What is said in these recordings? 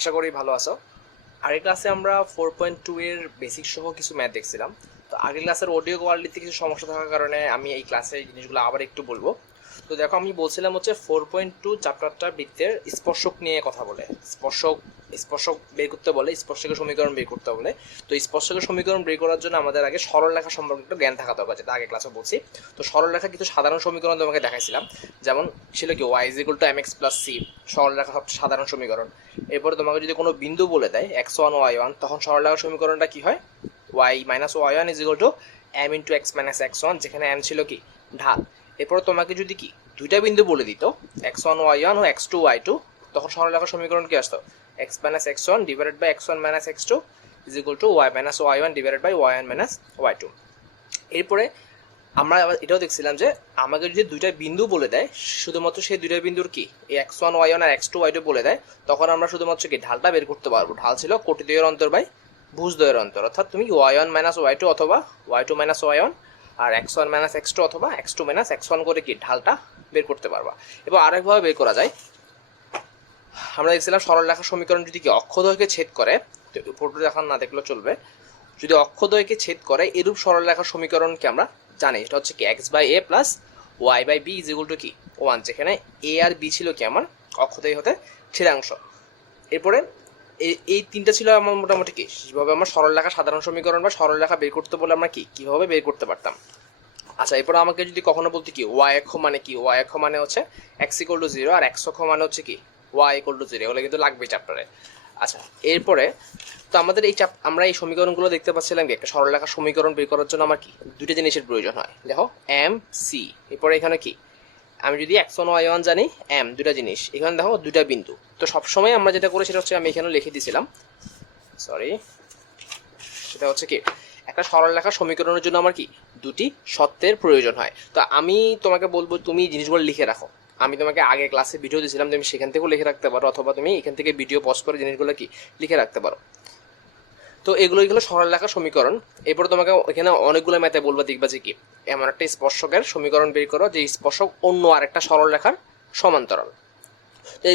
আশা করি ভালো আছো। আগের ক্লাসে আমরা 4.2 এর বেসিক সহ কিছু ম্যাথ দেখছিলাম। তো আগের ক্লাসের অডিও কোয়ালিটিতে কিছু সমস্যা থাকার কারণে আমি এই ক্লাসে এই জিনিসগুলো আবার একটু বলবো। তো দেখো, আমি বলছিলাম হচ্ছে 4.2 চ্যাপ্টারটা বৃত্তের স্পর্শক নিয়ে কথা বলে। স্পর্শক স্পর্শক বের করতে বলে, স্পর্শকের সমীকরণ বের করতে বলে। তো স্পর্শকের সমীকরণ বের করার জন্য আমাদের আগে সরলরেখা সম্পর্কে একটু জ্ঞান থাকা দরকার, যেটা আগে ক্লাসে বলছি। তো সরলরেখা কিছু সাধারণ সমীকরণ তোমাকে দেখাইছিলাম, যেমন ছিল কি y = mx + c, সরলরেখা সবচেয়ে সাধারণ সমীকরণ। এরপরে তোমাকে যদি কোনো বিন্দু বলে দেয় x1 y1, তখন সরলরেখার সমীকরণটা কি হয়? y - y1 = m × x - x1, যেখানে m ছিল কি ঢাল। এরপরে তোমাকে যদি কি দুইটা বিন্দু বলে দিত x1 y1 ও x2 y2, তখন সরলরেখার সমীকরণ কি আসতো? x - x1 / x1 - x2 = y - y1 / y1 - y2। এরপরে আমরা এটাও দেখছিলাম যে আমাকে যদি দুইটা বিন্দু বলে দেয়, শুধুমাত্র সেই দুইটা বিন্দুর কি এই x1 y1 আর x2 y2 বলে দেয়, তখন আমরা শুধুমাত্র কি ঢালটা বের করতে পারবো। ঢাল ছিল কোটিদ্বয়ের অন্তর বাই ভুজদ্বয়ের অন্তর, অর্থাৎ তুমি y1 - y2 অথবা y2 - y1 আর x1 - x2 অথবা x2 - x1 করে কি ঢালটা বের করতে পারবা। এবং আরেকভাবে বের করা যায়, আমরা দেখছিলাম সরলরেখার সমীকরণ যদি কি অক্ষদ্বয়কে ছেদ করে, তো উপরটা এখন না দেখলেও চলবে, যদি অক্ষদ্বয়কে ছেদ করে এরূপ সরলরেখার সমীকরণকে আমরা জানি, এটা হচ্ছে কি x/a + y/b = কি 1, যেখানে a আর b ছিল কি আমার অক্ষদ্বয় হতে ছেদাংশ। এরপরে এই তিনটা ছিল আমার মোটামুটি কি যেভাবে আমরা সরলরেখা সাধারণ সমীকরণ বা সরলরেখা বের করতে বলে আমরা কিভাবে বের করতে পারতাম। আচ্ছা, এরপরে আমাকে যদি কখনো বলতে কি y অক্ষ মানে কি, y অক্ষ মানে হচ্ছে x = 0 আর x অক্ষ মানে হচ্ছে কি y = 0, এগুলো কিন্তু লাগবে চ্যাপ্টারে। আচ্ছা, এরপরে তো আমাদের আমরা এই সমীকরণগুলো দেখতে পাচ্ছিলাম কি একটা সরলরেখার সমীকরণ বের করার জন্য আমার কি দুটো জিনিসের প্রয়োজন হয়। দেখো m c, এরপরে এখানে কি আমি যদি x1 y1 জানি, m দুটা জিনিস, এখানে দেখো দুটা বিন্দু। তো সবসময় আমরা যেটা করি সেটা হচ্ছে, আমি এখানে লিখে দিয়েছিলাম, সরি, সেটা হচ্ছে কি একটা সরলরেখার সমীকরণের জন্য আমার কি দুটি শর্তের প্রয়োজন হয়। তো আমি তোমাকে বলবো তুমি জিনিসগুলো লিখে রাখো। আমি তোমাকে আগে ক্লাসে ভিডিও দিয়েছিলাম, তুমি সেখান থেকেও লিখে রাখতে পারো, অথবা তুমি এখান থেকে ভিডিও পজ করে জিনিসগুলো কি লিখে রাখতে পারো। তো এগুলো সরলরেখার সমীকরণ। এরপর তোমাকে এখানে অনেকগুলো ম্যাথে বলবো, দেখবা যে কি এমন একটা স্পর্শকের সমীকরণ বের করো যে স্পর্শক অন্য আরেকটা সরলরেখার সমান্তরাল।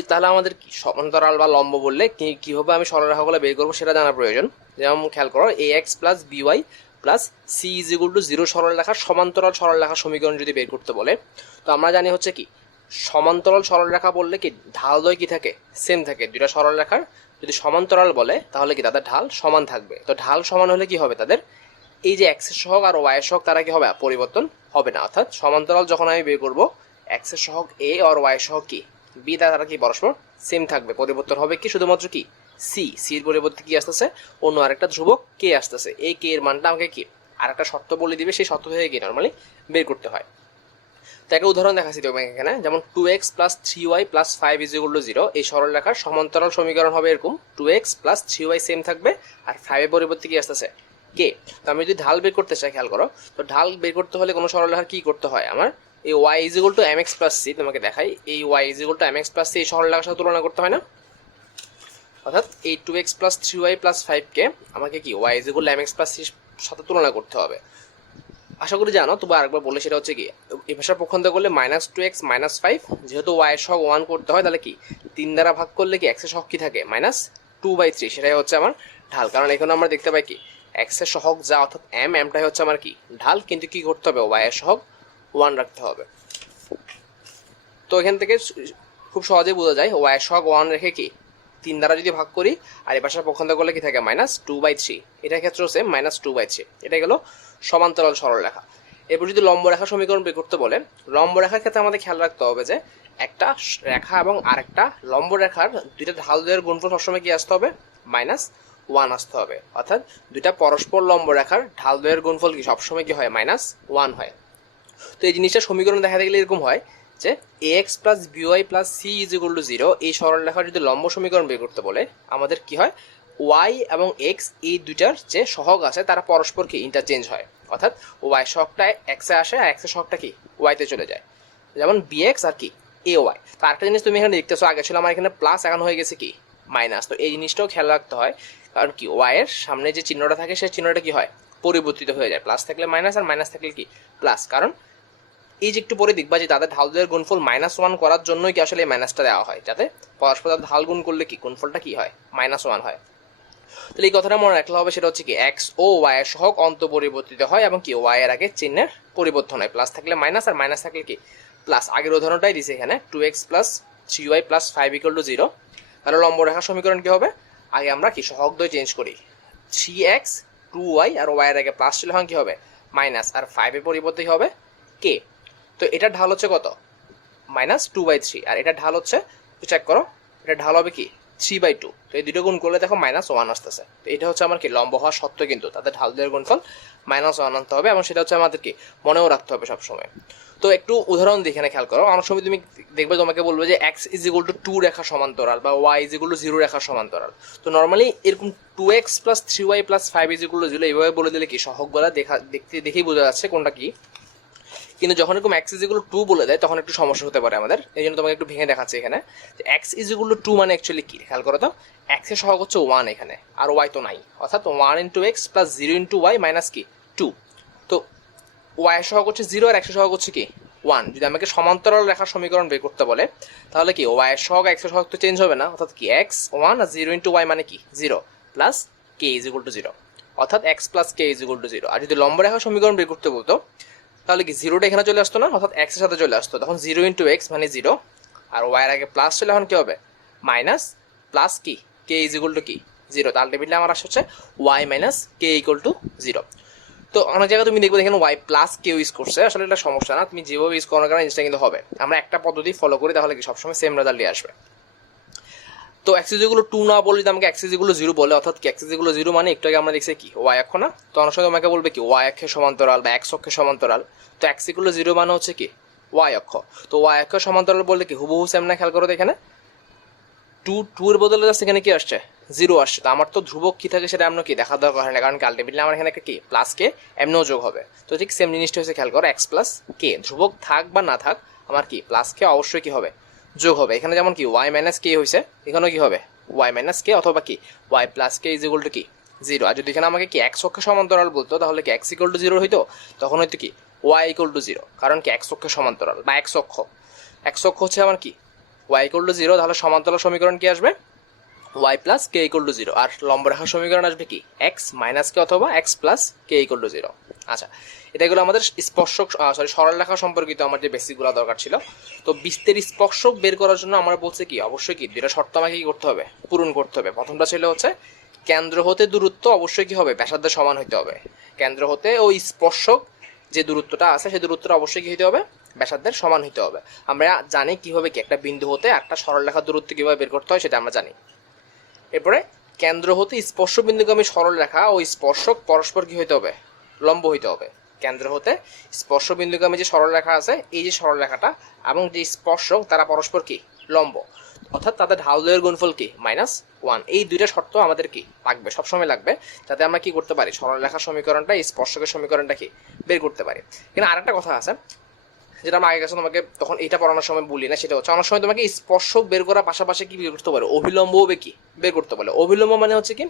তাহলে আমাদের কি সমান্তরাল বা লম্ব বললে কিভাবে আমি সরলরেখাগুলো বের করবো সেটা জানা প্রয়োজন। যেমন খেয়াল করো, ax + by + c = 0 সরলরেখার সমান্তরাল সরলরেখার সমীকরণ যদি বের করতে বলে, তো আমরা জানি হচ্ছে কি সমান্তরাল সরলরেখা বললে কি ঢালদ্বয় কি থাকে, সেম থাকে। দুইটা সরলরেখার যদি সমান্তরাল বলে তাহলে কি তাদের ঢাল সমান থাকবে। তো ঢাল সমান হলে কি হবে, তাদের এই যে x এর সহগ আর y এর সহগ তারা কি হবে, পরিবর্তন হবে না। অর্থাৎ সমান্তরাল যখন আমি বের করব, x এর সহগ a আর y এর সহগ কি b, তারা কি পরস্পর সেম থাকবে। পরিবর্তন হবে কি শুধুমাত্র কি c এর পরিবর্তে কি আসতেছে, অন্য আরেকটা ধ্রুবক k আসতেছে। এই k এর মানটা আমাকে কি আরেকটা শর্ত বলে দিবে, সেই শর্ত থেকে কি নরমালি বের করতে হয়। তো একটা উদাহরণ দেখাচ্ছি তোমাকে এখানে, যেমন 2x + 3y + 5 = 0, এই সরলরেখার সমান্তরাল সমীকরণ হবে এরকম, 2x + 3y সেম থাকবে আর 5 এর পরিবর্তে কি আসতেছে k। তো আমি যদি ঢাল বের করতে চাই, খেয়াল করো, তো ঢাল বের করতে হলে কোনো সরলরেখার কি করতে হয়, আমার এই y = mx + c, তোমাকে দেখাই, এই y = mx + c এই সরলরেখার সাথে তুলনা করতে হয় না। অর্থাৎ এই 2x + 3y + 5 কে আমাকে কি y = mx + c সাথে তুলনা করতে হবে। আশা করি জানো, তবু আরেকবার বলে, সেটা হচ্ছে কি এই ভাষার পক্ষান্তর করলে -2x - 5, যেহেতু y এর সহগ 1 করতে হয়, তাহলে কি 3 দ্বারা ভাগ করলে কি x এর সহগ কি থাকে -2/3, সেটাই হচ্ছে আমার ঢাল। কারণ এখানে আমরা দেখতে পাই কি x এর সহগ যা, অর্থাৎ mটাই হচ্ছে আমার কি ঢাল, কিন্তু কি করতে হবে, y এর সহগ 1 রাখতে হবে। তো এখান থেকে খুব সহজেই বোঝা যায়, y এর সহগ 1 রেখে কি 3 দ্বারা যদি ভাগ করি, আর এই ভাষার পক্ষান্তর করলে কি থাকে -2/3, এটার ক্ষেত্রেও সেম -2/3। এটা গেল সমান্তরাল সরলরেখা। এরপর যদি লম্ব রেখা সমীকরণ বের করতে বলে, লম্ব রেখার ক্ষেত্রে আমাদের খেয়াল রাখতে হবে যে একটা রেখা এবং আরেকটা লম্ব রেখার দুইটা ঢাল দ্বয়ের গুণফল সবসময় কি আসতে হবে, -1 আসতে হবে। অর্থাৎ দুইটা পরস্পর লম্ব রেখার ঢাল দ্বয়ের গুণফল কি সবসময় কি হয়, -1 হয়। তো এই জিনিসটা সমীকরণ দেখাতে গেলে এরকম হয় যে ax + by + c = 0, এই সরলরেখার যদি লম্ব সমীকরণ বের করতে বলে, আমাদের কি হয়, y এবং x এই দুইটার যে সহগ আছে তারা পরস্পর কি ইন্টারচেঞ্জ হয়। অর্থাৎ y সহগটা x এ আসে আর x এর সহগটা কি y তে চলে যায়, যেমন bx আর কি ay। তো আরেকটা জিনিস তুমি এখানে দেখতেছো, আগে ছিল আমার এখানে প্লাস, এখন হয়ে গেছে কি মাইনাস। তো এই জিনিসটাও খেয়াল রাখতে হয়, কারণ কি y এর সামনে যে চিহ্নটা থাকে সেই চিহ্নটা কি হয়, পরিবর্তিত হয়ে যায়। প্লাস থাকলে মাইনাস আর মাইনাস থাকলে কি প্লাস, কারণ এই যে একটু পরে দেখবা যে তাদের ঢাল দুয়ের গুণফল -1 করার জন্যই কি আসলে এই মাইনাসটা দেওয়া হয়, যাতে পরস্পর ঢাল গুণ করলে কি গুণফলটা কি হয়, -1 হয়। তাহলে এই কথাটা মনে রাখলে হবে, সেটা হচ্ছে কি এক্স ও ওয়াই এর সহগ অন্তঃপরিবর্তিত হয় এবং কি ওয়াই এর আগে চিহ্নের পরিবর্তন হয়, প্লাস থাকলে মাইনাস আর মাইনাস থাকলে কি প্লাস। আগের উদাহরণটাই দিছে এখানে 2x প্লাস 3y প্লাস 5 = 0। তাহলে লম্ব রেখার সমীকরণ কি হবে, আগে আমরা কি সহগ দ্বয় চেঞ্জ করি, 3x 2y আর ওয়াই এর আগে প্লাস ছিল, এখন কি হবে মাইনাস, আর 5 এর পরিবর্তে হবে কে। তো এটা ঢাল হচ্ছে কত, -2/3, আর এটা ঢাল হচ্ছে, চেক করো, এটা ঢাল হবে কি 3/2। তো এই দুটো গুণ করলে দেখো -1 আসতেছে। তো এটা হচ্ছে আমার কি লম্ব হওয়া সত্ত্বেও কিন্তু তাদের ঢাল দুয়ের গুণফল -1 আনতে হবে, এবং সেটা হচ্ছে আমাদের কি মনেও রাখতে হবে সবসময়। তো একটু উদাহরণ দিয়ে এখানে খেয়াল করো, অনেক সময় তুমি দেখবে তোমাকে বলবে যে x = 2 রেখা সমান্তরাল বা y = 0 রেখা সমান্তরাল। তো নর্মালি এরকম 2x + 3y + 5 = 0 এইভাবে বলে দিলে কি সহগগুলা দেখেই বোঝা যাচ্ছে কোনটা কি। কিন্তু যখন এরকম x = 2 বলে দেয় তখন একটু সমস্যা হতে পারে আমাদের, এই জন্য তোমাকে একটু ভেঙে দেখাচ্ছি এখানে। x = 2 মানে অ্যাকচুয়ালি কি, খেয়াল করো তো, x এর সহগ হচ্ছে 1 এখানে, আর y তো নাই, অর্থাৎ 1 × x + 0 × y মাইনাস কি 2। তো y এর সহগ হচ্ছে 0 আর x এর সহগ হচ্ছে কি 1। যদি আমাকে সমান্তরাল রেখার সমীকরণ বের করতে বলে তাহলে কি y এর সহগ x এর সহগ তো চেঞ্জ হবে না, অর্থাৎ কি x 1 আর 0 × y মানে কি 0 প্লাস k = 0, অর্থাৎ x + k = 0। আর যদি লম্ব রেখার সমীকরণ বের করতে বলতো তাহলে কি 0টা এখানে চলে আসতো না, অর্থাৎ x এর সাথে চলে আসতো, তখন 0 × x মানে 0, আর y এর আগে প্লাস চলে, এখন কি হবে মাইনাস প্লাস কি k = কি 0। তো আলটিমেটলি আমার আসছে হচ্ছে y - k = 0। তো অনেক জায়গায় তুমি দেখবে এখানে y + k ইউজ করছে, আসলে এটা সমস্যা না, তুমি যেভাবে ইউজ করো না কেন জিনিসটা কিন্তু হবে। আমরা একটা পদ্ধতি ফলো করি তাহলে কি সবসময় সেম রেজাল্ট আসবে। তো x = 2 না বলে যদি আমাকে x = 0 বলে, অর্থাৎ কি x = 0 মানে একটু আগে আমরা দেখছি কি y অক্ষ না, তো অনেক সময় তোমাকে বলবে কি y অক্ষের সমান্তরাল বা x অক্ষের সমান্তরাল। তো x = 0 মানে হচ্ছে কি y অক্ষ। তো y অক্ষের সমান্তরাল বললে কি হুবহু সেম না, খেয়াল করো তো এখানে 2 এর বদলে যাচ্ছে, এখানে কি আসছে 0 আসছে। তো আমার তো ধ্রুবক কি থাকে সেটা আমরা কি দেখা দরকার হয় না, কারণ আলটিমেটলি আমার এখানে একটা কি প্লাস কে এমনিও যোগ হবে। তো ঠিক সেম জিনিসটা হচ্ছে, খেয়াল করো x + k, ধ্রুবক থাক বা না থাক আমার কি প্লাস কে অবশ্যই কি হবে যোগ হবে। এখানে যেমন কি y - k হয়েছে, এখানেও কি হবে y - k, অথবা কি y + k = কি 0। আর যদি এখানে আমাকে কি x অক্ষের সমান্তরাল বলতো তাহলে কি x = 0 হইতো, তখন হয়তো কি y = 0, কারণ কি x অক্ষের সমান্তরাল বা x অক্ষ হচ্ছে আমার কি y = 0। তাহলে সমান্তরাল সমীকরণ কি আসবে y + k = 0, আর লম্ব রেখার সমীকরণ আসবে কি x - k অথবা x + k = 0। আচ্ছা, এটাগুলো আমাদের স্পর্শক সরল রেখা সম্পর্কিত আমার যে বেসিকগুলো দরকার ছিল। তো বৃত্তের স্পর্শক বের করার জন্য আমরা বলছি কি অবশ্যই কি দুটো শর্ত আমাকে কি করতে হবে, পূরণ করতে হবে। প্রথমটা ছিল হচ্ছে কেন্দ্র হতে দূরত্ব অবশ্যই কি হবে ব্যাসার্ধের সমান হইতে হবে। কেন্দ্র হতে ওই স্পর্শক যে দূরত্বটা আছে সেই দূরত্বটা অবশ্যই কি হতে হবে, ব্যাসার্ধের সমান হইতে হবে। আমরা জানি কিভাবে কি একটা বিন্দু হতে একটা সরল রেখার দূরত্ব কিভাবে বের করতে হয় সেটা আমরা জানি। এরপরে কেন্দ্র হতে স্পর্শ বিন্দুগামী সরল রেখা ও স্পর্শক পরস্পর কি হইতে হবে, লম্ব হইতে হবে। কেন্দ্র হতে স্পর্শ বিন্দুগামী যে সরল রেখা আছে, এই যে সরল রেখাটা এবং যে স্পর্শক তারা পরস্পর কি লম্ব, অর্থাৎ তাদের ঢাল দ্বয়ের গুণফল কি -1। এই দুইটা শর্ত আমাদের কি লাগবে, সবসময় লাগবে, যাতে আমরা কি করতে পারি সরল রেখার সমীকরণটা স্পর্শকের সমীকরণটা কি বের করতে পারি। কিন্তু আরেকটা কথা আছে যেটা আমি আগে কাছে তোমাকে তখন এটা পড়ানোর সময় বলি না, সেটা হচ্ছে অনেক সময় তোমাকে স্পর্শক বের করার পাশাপাশি কি বের করতে পারে, অভিলম্বও কি বের করতে পারে। অভিলম্ব মানে হচ্ছে কি,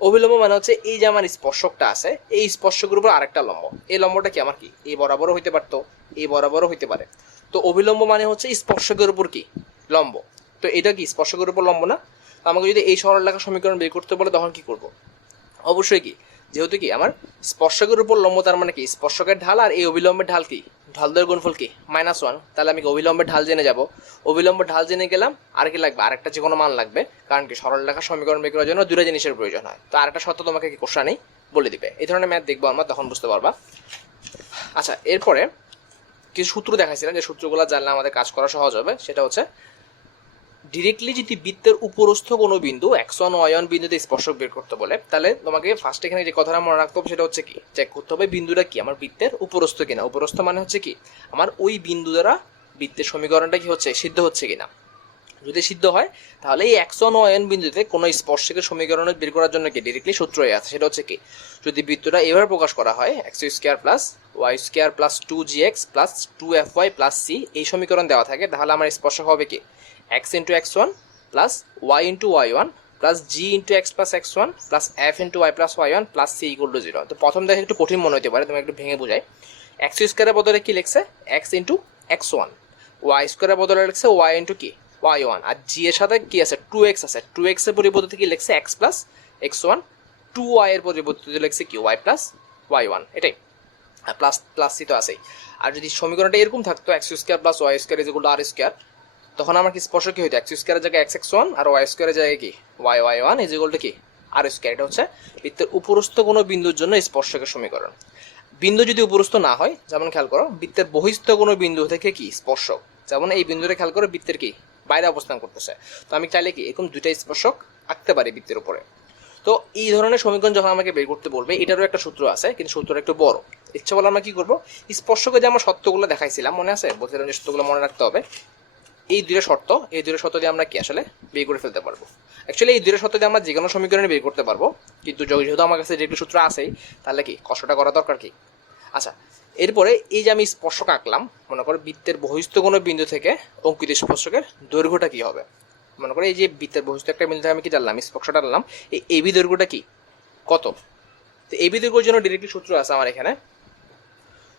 অভিলম্ব মানে হচ্ছে এই যে আমার স্পর্শকটা আছে এই স্পর্শকের উপর আরেকটা লম্ব, এই লম্বটা কি আমার কি এই বরাবরও হইতে পারতো, এই বরাবরও হইতে পারে। তো অভিলম্ব মানে হচ্ছে স্পর্শকের উপর কি লম্ব। তো এটা কি স্পর্শকের উপর লম্ব না, আমাকে যদি এই সরল রেখার সমীকরণ বের করতে বলে তখন কি করব, অবশ্যই কি যেহেতু কি আমার স্পর্শকের উপর লম্ব, তার মানে কি স্পর্শকের ঢাল আর এই অভিলম্বের ঢাল কি ঢাল দ্বয়ের গুণফল কি -1। তাহলে আমি অভিলম্বের ঢাল জেনে যাব, অভিলম্বের ঢাল জেনে গেলাম, আর কি লাগবে আরেকটা যে কোনো মান লাগবে, কারণ কি সরল রেখার সমীকরণ বের করার জন্য দুটো জিনিসের প্রয়োজন হয়। তো আরেকটা শর্ত তোমাকে কি কোশ্চেনেই বলে দিবে, এই ধরনের ম্যাথ দেখবো আমরা, তখন বুঝতে পারবা। আচ্ছা, এরপরে কিছু সূত্র দেখাইছিলাম যে সূত্রগুলো জানলে আমাদের কাজ করা সহজ হবে। সেটা হচ্ছে ডিরেক্টলি যদি বৃত্তের উপরস্থ কোনো বিন্দু x1 y1 বিন্দুতে স্পর্শক বের করতে বলে, তাহলে তোমাকে ফার্স্ট এখানে যে কথাটা মনে রাখতে হবে সেটা হচ্ছে কি চেক করতে হবে বিন্দুটা কি আমার বৃত্তের উপরস্থ কিনা। উপরস্থ মানে হচ্ছে কি আমার ওই বিন্দু দ্বারা বৃত্তের সমীকরণটা কি হচ্ছে সিদ্ধ হচ্ছে কিনা। যদি সিদ্ধ হয় তাহলে এই x1 y1 বিন্দুতে কোনো স্পর্শকের সমীকরণ বের করার জন্য কি ডিরেক্টলি সূত্রই আছে। সেটা হচ্ছে কি যদি বৃত্তটা এভাবে প্রকাশ করা হয় x² + y² + 2gx + 2fy + c, এই সমীকরণ দেওয়া থাকে, তাহলে আমার স্পর্শক হবে কি x × x1 + y × y1 + g × x + x1 + f × y + y1 + c = 0। তো প্রথম দেখে একটু কঠিন মনে হতে পারে, তুমি একটু ভেঙে বোঝাই। এক্স স্কোয়ারের বদলে কি লিখছে x into x one, y স্কোয়ারের বদলে লিখছে ওয়াই ইন্টু কি ওয়াই ওয়ান, আর জি এর সাথে কি আছে টু এক্স আছে, টু এক্সের পরিবর্তে কি লিখছে x plus x one, two y এর পরিবর্তে লিখছে কি ওয়াই প্লাস ওয়াই ওয়ান, এটাই। আর প্লাস প্লাস সি তো আছেই। আর যদি সমীকরণটা এরকম থাকতো x square plus Y square is equal to r square, তখন আমার কি স্পর্শ কি হইতো এক্স স্কোয়ারের জায়গায় এক্স এক্স ওয়ান আর ওয়াই স্কোয়ারের জায়গায় কি y y one is equal to কি আর স্কোয়ার। এটা হচ্ছে বৃত্তের উপরস্থ কোনো বিন্দুর জন্য স্পর্শকের সমীকরণ। বিন্দু যদি উপরস্থ না হয়, যেমন খেয়াল করো বৃত্তের বহিস্থ কোনো বিন্দু থেকে কি স্পর্শক, যেমন এই বিন্দুটা খেয়াল করো বৃত্তের কি বাইরে অবস্থান করতেছে, তো আমি চাইলে কি এরকম দুইটা স্পর্শক আঁকতে পারি বৃত্তের উপরে। তো এই ধরনের সমীকরণ যখন আমাকে বের করতে বলবে, এটারও একটা সূত্র আছে, কিন্তু সূত্রটা একটু বড়। ইচ্ছা বলে আমরা কি করবো, স্পর্শকে যে আমরা শর্তগুলো দেখাইছিলাম মনে আছে, বলছিলাম যে শর্তগুলো মনে রাখতে হবে, এই দুইটা শর্ত, এই দুইটা শর্ত দিয়ে আমরা কি আসলে বের করে ফেলতে পারবো। অ্যাকচুয়ালি এই দুইটা শর্ত দিয়ে আমরা যে কোনো সমীকরণে বের করতে পারবো, কিন্তু যেহেতু আমার কাছে যেগুলো সূত্র আছেই, তাহলে কি কষ্টটা করা দরকার কি। আচ্ছা, এরপরে এই যে আমি স্পর্শক আঁকলাম, মনে করো বৃত্তের বহিস্থ কোনো বিন্দু থেকে অঙ্কিত স্পর্শকের দৈর্ঘ্যটা কি হবে। মনে করো এই যে বৃত্তের বহিস্থ একটা বিন্দু থেকে আমি কি জানলাম স্পর্শটা জানলাম, এই এবি দৈর্ঘ্যটা কি কত। তো এবি দৈর্ঘ্যের জন্য ডিরেক্টলি সূত্র আছে আমার এখানে।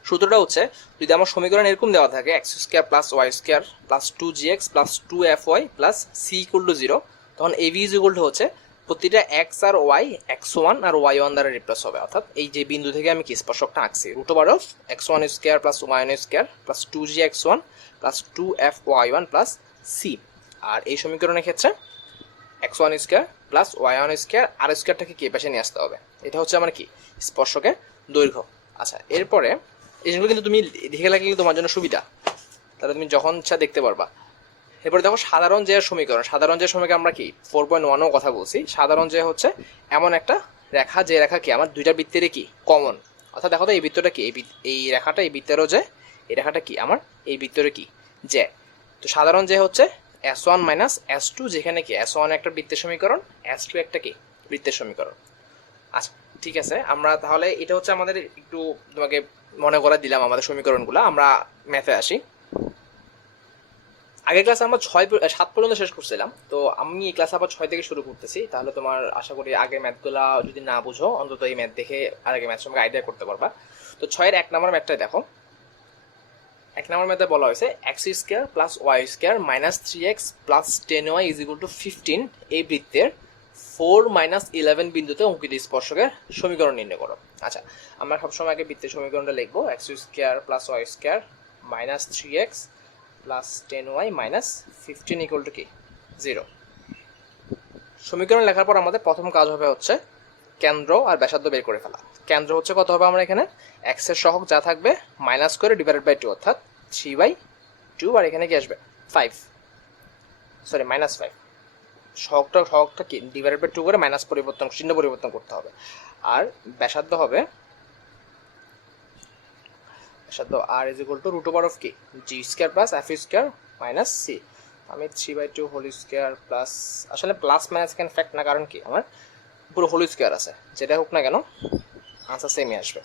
সূত্রটা হচ্ছে, যদি আমার সমীকরণ এরকম দেওয়া থাকে x square plus Y square plus two G x plus two F y plus c equal to zero, তখন এবি ইজ ইকুয়াল টু হচ্ছে প্রতিটা এক্স আর ওয়াই এক্স ওয়ান আর ওয়াই ওয়ান দ্বারা রিপ্লেস হবে। অর্থাৎ এই যে বিন্দু থেকে আমি কি স্পর্শকটা আঁকছি, root over of X one square plus Y one square plus two G X one plus two F Y one plus C. আর এই সমীকরণের ক্ষেত্রে X one square plus Y one square আর স্কোয়ারটাকে কি পাশে নিয়ে আসতে হবে। এটা হচ্ছে আমার কি স্পর্শকের দৈর্ঘ্য। আচ্ছা, এরপরে এইগুলো কিন্তু তুমি দেখে লাগলে তোমার জন্য সুবিধা, তাহলে তুমি যখন ইচ্ছা দেখতে পারবা। এরপরে দেখো সাধারণ যে সমীকরণ, সাধারণ যে সমীকরণ আমরা কি 4.1 কথা বলছি, সাধারণ যে হচ্ছে এমন একটা রেখা, যে রেখা কি আমার দুইটা বৃত্তের কি কমন। অর্থাৎ দেখো তো এই বৃত্তটা কি, এই রেখাটা এই বৃত্তেরও যে, এই রেখাটা কি আমার এই বৃত্তের কি যে। তো সাধারণ যে হচ্ছে S1 মাইনাস S2, যেখানে কি S1 একটা বৃত্তের সমীকরণ, S2 একটা কি বৃত্তের সমীকরণ। আচ্ছা ঠিক আছে, আমরা তাহলে এটা হচ্ছে আমাদের একটু তোমাকে মনে করা দিলাম আমাদের সমীকরণগুলো। আমরা ম্যাথে আসি। আগের ক্লাসে আমরা 7 পর্যন্ত শেষ করছিলাম, তো আমি এই ক্লাসে আবার 6 থেকে শুরু করতেছি। তাহলে তোমার আশা করি আগের ম্যাথগুলা যদি না বুঝো, অন্তত এই ম্যাথ দেখে আর আগে ম্যাথ সম্পর্কে আইডিয়া করতে পারবা। তো 6-এর 1 নম্বর ম্যাথটাই দেখো। 1 নম্বর ম্যাথে বলা হয়েছে x square plus Y square minus 3x plus 10y is equal to 15 এই বৃত্তের 4-11 বিন্দুতে অঙ্কিত স্পর্শকের সমীকরণ নির্ণয় করো। আচ্ছা, আমরা সবসময় আগে বৃত্তের সমীকরণটা লিখবো, x square plus Y square minus 3x plus 10y minus 15 equal to কি 0। সমীকরণ লেখার পর আমাদের প্রথম কাজ হবে হচ্ছে কেন্দ্র আর ব্যাসার্ধ বের করে ফেলা। কেন্দ্র হচ্ছে কত হবে, আমরা এখানে এক্স এর সহগ যা থাকবে মাইনাস করে ডিভাইডেড বাই 2, অর্থাৎ 3/2, আর এখানে কি আসবে 5, সরি মাইনাস 5। সহগটা কি ডিভাইডেড বাই 2 করে মাইনাস পরিবর্তন, চিহ্ন পরিবর্তন করতে হবে। আর ব্যাসার্ধ হবে, ব্যাসার্ধ R is equal to root over of কি G square plus F square minus C. আমি 3/2 হোল স্কোয়ার প্লাস, আসলে প্লাস মাইনাস এখানে ফ্যাক্ট না, কারণ কি আমার পুরো হোল স্কোয়ার আছে, যেটা হোক না কেন আনসার সেমই আসবে।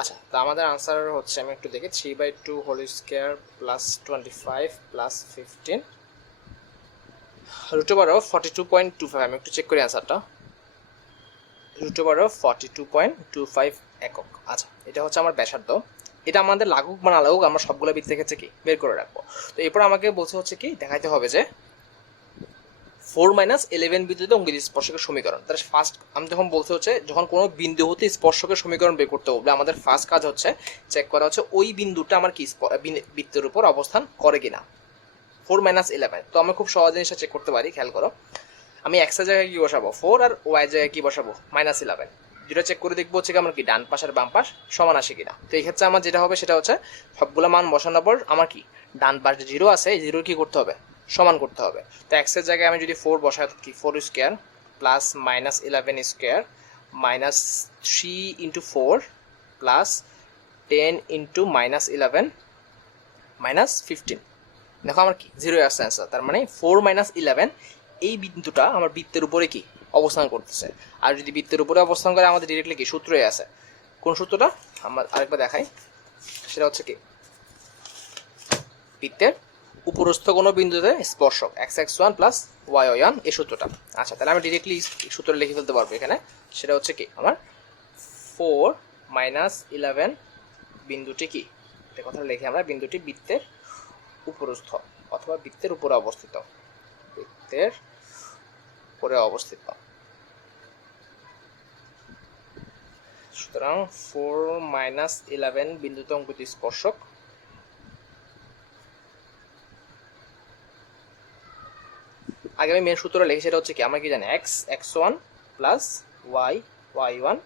আচ্ছা, তো আমাদের আনসার হচ্ছে, আমি একটু দেখি, 3/2 whole square plus 25 plus 15 root over of 42.25। আমি একটু চেক করি আনসারটা, রুট ওভার অফ 42.25 একক। আচ্ছা, এটা হচ্ছে আমার ব্যাসার্ধ। এটা আমাদের লাগুক বা না লাগুক আমরা সবগুলো বৃত্তের ক্ষেত্রে কি বের করে রাখবো। তো এরপর আমাকে বলছে হচ্ছে কি দেখাইতে হবে যে 4-11 বিন্দুতে অঙ্কিত স্পর্শকের সমীকরণ। তাহলে ফার্স্ট আমি যখন বলতে হচ্ছে, যখন কোনো বিন্দু হতে স্পর্শকের সমীকরণ বের করতে হবে, আমাদের ফার্স্ট কাজ হচ্ছে চেক করা হচ্ছে ওই বিন্দুটা আমার কি বৃত্তের উপর অবস্থান করে কিনা। 4-11, তো আমি খুব সহজ জিনিসটা চেক করতে পারি, খেয়াল করো। আমি এক্স এর জায়গায় কি বসাবো 4, আর ওয়াই এর জায়গায় কি বসাবো -11। যেটা চেক করে দেখবো হচ্ছে আমার কি ডান পাশ আর বাম পাশ সমান আসে কিনা। তো এই ক্ষেত্রে আমার যেটা হবে সেটা হচ্ছে সবগুলো মান বসানোর পর আমার কি ডান পাশ যে 0 আছে, এই 0 কি করতে হবে সমান করতে হবে। তো এক্স এর জায়গায় আমি যদি 4 বসাই, কি 4 square plus -11 square minus 3 into 4 plus 10 into -11 minus 15। দেখো আমার কি 0 আসছে অ্যান্সার। তার মানে 4-11 এই বিন্দুটা আমার বৃত্তের উপরে কি অবস্থান করতেছে। আর যদি বৃত্তের উপরে অবস্থান করে, আমাদের ডিরেক্টলি কি সূত্রই আছে। কোন সূত্রটা আমরা আরেকবার দেখাই, সেটা হচ্ছে কি বৃত্তের উপরস্থ কোনো বিন্দুতে স্পর্শক x1 প্লাস y1 এই সূত্রটা। আচ্ছা, তাহলে আমি ডিরেক্টলি সূত্রটা লিখে ফেলতে পারবো এখানে। সেটা হচ্ছে কি আমার 4-11 বিন্দুটি কি, এটা কথা লিখে আমরা, বিন্দুটি বৃত্তের উপরস্থ অথবা বৃত্তের উপরে অবস্থিত, বৃত্তের উপরে অবস্থিত। সুতরাং 4-11 বিন্দুতে অঙ্কিত স্পর্শক আগে আমি মেন সূত্র লিখি, সেটা হচ্ছে কি, আমরা কি জানি x1 প্লাস y1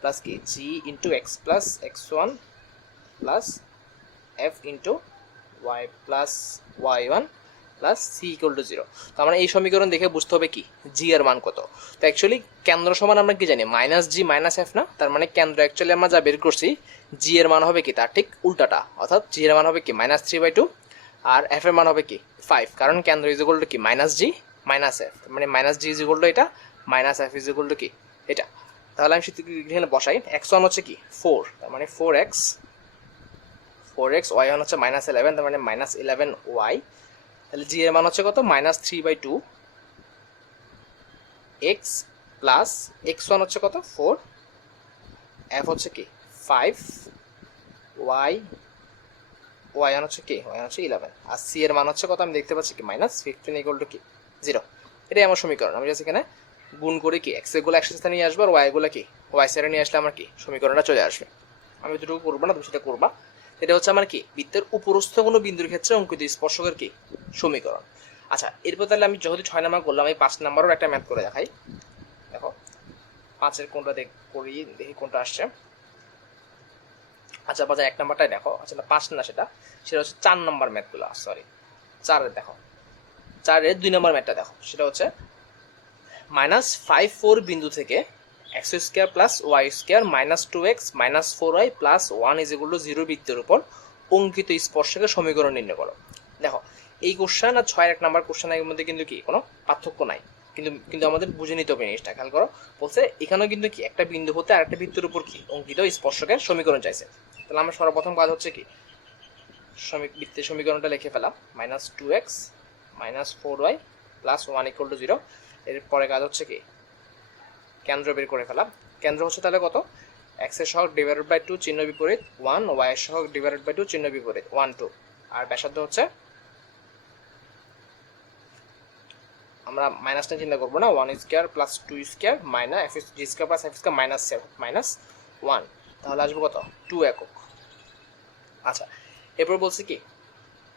প্লাস কি g into x plus x1 plus f into y plus y1 plus c equal to 0। তো আমরা এই সমীকরণ দেখে বুঝতে হবে কি জি এর মান কত। তো অ্যাকচুয়ালি কেন্দ্র সমান আমরা কি জানি মাইনাস জি মাইনাস এফ না, তার মানে কেন্দ্র অ্যাকচুয়ালি আমরা যা বের করছি জি এর মান হবে কি তার ঠিক উল্টাটা, অর্থাৎ জি এর মান হবে কি -3/2 আর এফ এর মান হবে কি 5, কারণ কেন্দ্র ইজ ইকুয়াল টু কি মাইনাস জি মাইনাস এফ, মানে minus G is equal to এটা, minus F is equal to কি এটা। তাহলে আমি এখানে বসাই, x1 হচ্ছে কি 4, তার মানে 4x, y1 হচ্ছে -11, তার মানে -11y, তাহলে জি এর মান হচ্ছে কত -3/2 x প্লাস x1 হচ্ছে কত 4, f হচ্ছে কি 5, y1 হচ্ছে কি y1 হচ্ছে 11, আর c এর মান হচ্ছে কত আমি দেখতে পাচ্ছি কি -15 ইকুয়াল টু কি 0। এটাই আমার সমীকরণ। আমি জাস্ট এখানে গুণ করে কি x এর গুলো একসাথে নিয়ে আসবো আর y গুলো কি y সাইডে নিয়ে আসলে আমার কি সমীকরণটা চলে আসবে। আমি দুটোকে করবো না, তুমি সেটা করবা। এটা হচ্ছে আমার কি বৃত্তের উপরস্থ কোনো বিন্দুর ক্ষেত্রে অঙ্কিত স্পর্শকের কি সমীকরণ। আচ্ছা, এরপর তাহলে আমি যেহেতু 6 নাম্বার করলাম, আমি 5 নাম্বারও একটা ম্যাথ করে দেখাই। দেখো 5-এর কোনটা করি, দেখি কোনটা আসছে। আচ্ছা 1 নাম্বারটাই দেখো, আচ্ছা না 5 না, সেটা হচ্ছে 4 নাম্বার ম্যাথগুলো, সরি 4-এর দেখো, 4-এর 2 নাম্বার ম্যাথটা দেখো, সেটা হচ্ছে -5-4 বিন্দু থেকে x² plus y² -2x -4y plus 1 is equal to 0 বৃত্তের উপর অঙ্কিত স্পর্শকের সমীকরণ নির্ণয় করো। দেখো এই কোশ্চেন আর 6-1 নাম্বার কোশ্চেনের মধ্যে কিন্তু কি কোনো পার্থক্য নাই, কিন্তু আমাদের বুঝে নিতে হবে জিনিসটা, খেয়াল করো। বলছে এখানেও কিন্তু কি একটা বিন্দু হতে আরেকটা বৃত্তের উপর কি অঙ্কিত স্পর্শকের সমীকরণ চাইছে। তাহলে আমরা সর্বপ্রথম কাজ হচ্ছে কি বৃত্তের সমীকরণটা লিখে ফেলাম, -2x -4y plus 1 equal to 0। এরপরে কাজ হচ্ছে কি কেন্দ্র বের করে ফেলাম। কেন্দ্র হচ্ছে তাহলে কত, x এর সহগ ডিভাইডেড বাই 2 চিহ্ন বিপরীত 1, y এর সহগ ডিভাইডেড বাই 2 চিহ্ন বিপরীত 1 2, আর ব্যাসার্ধ হচ্ছে আমরা মাইনাসটা চিন্তা করবো না, 1² plus 2² minus f g² plus f² -1, তাহলে আসবে কত 2 একক। আচ্ছা এরপর বলছি কি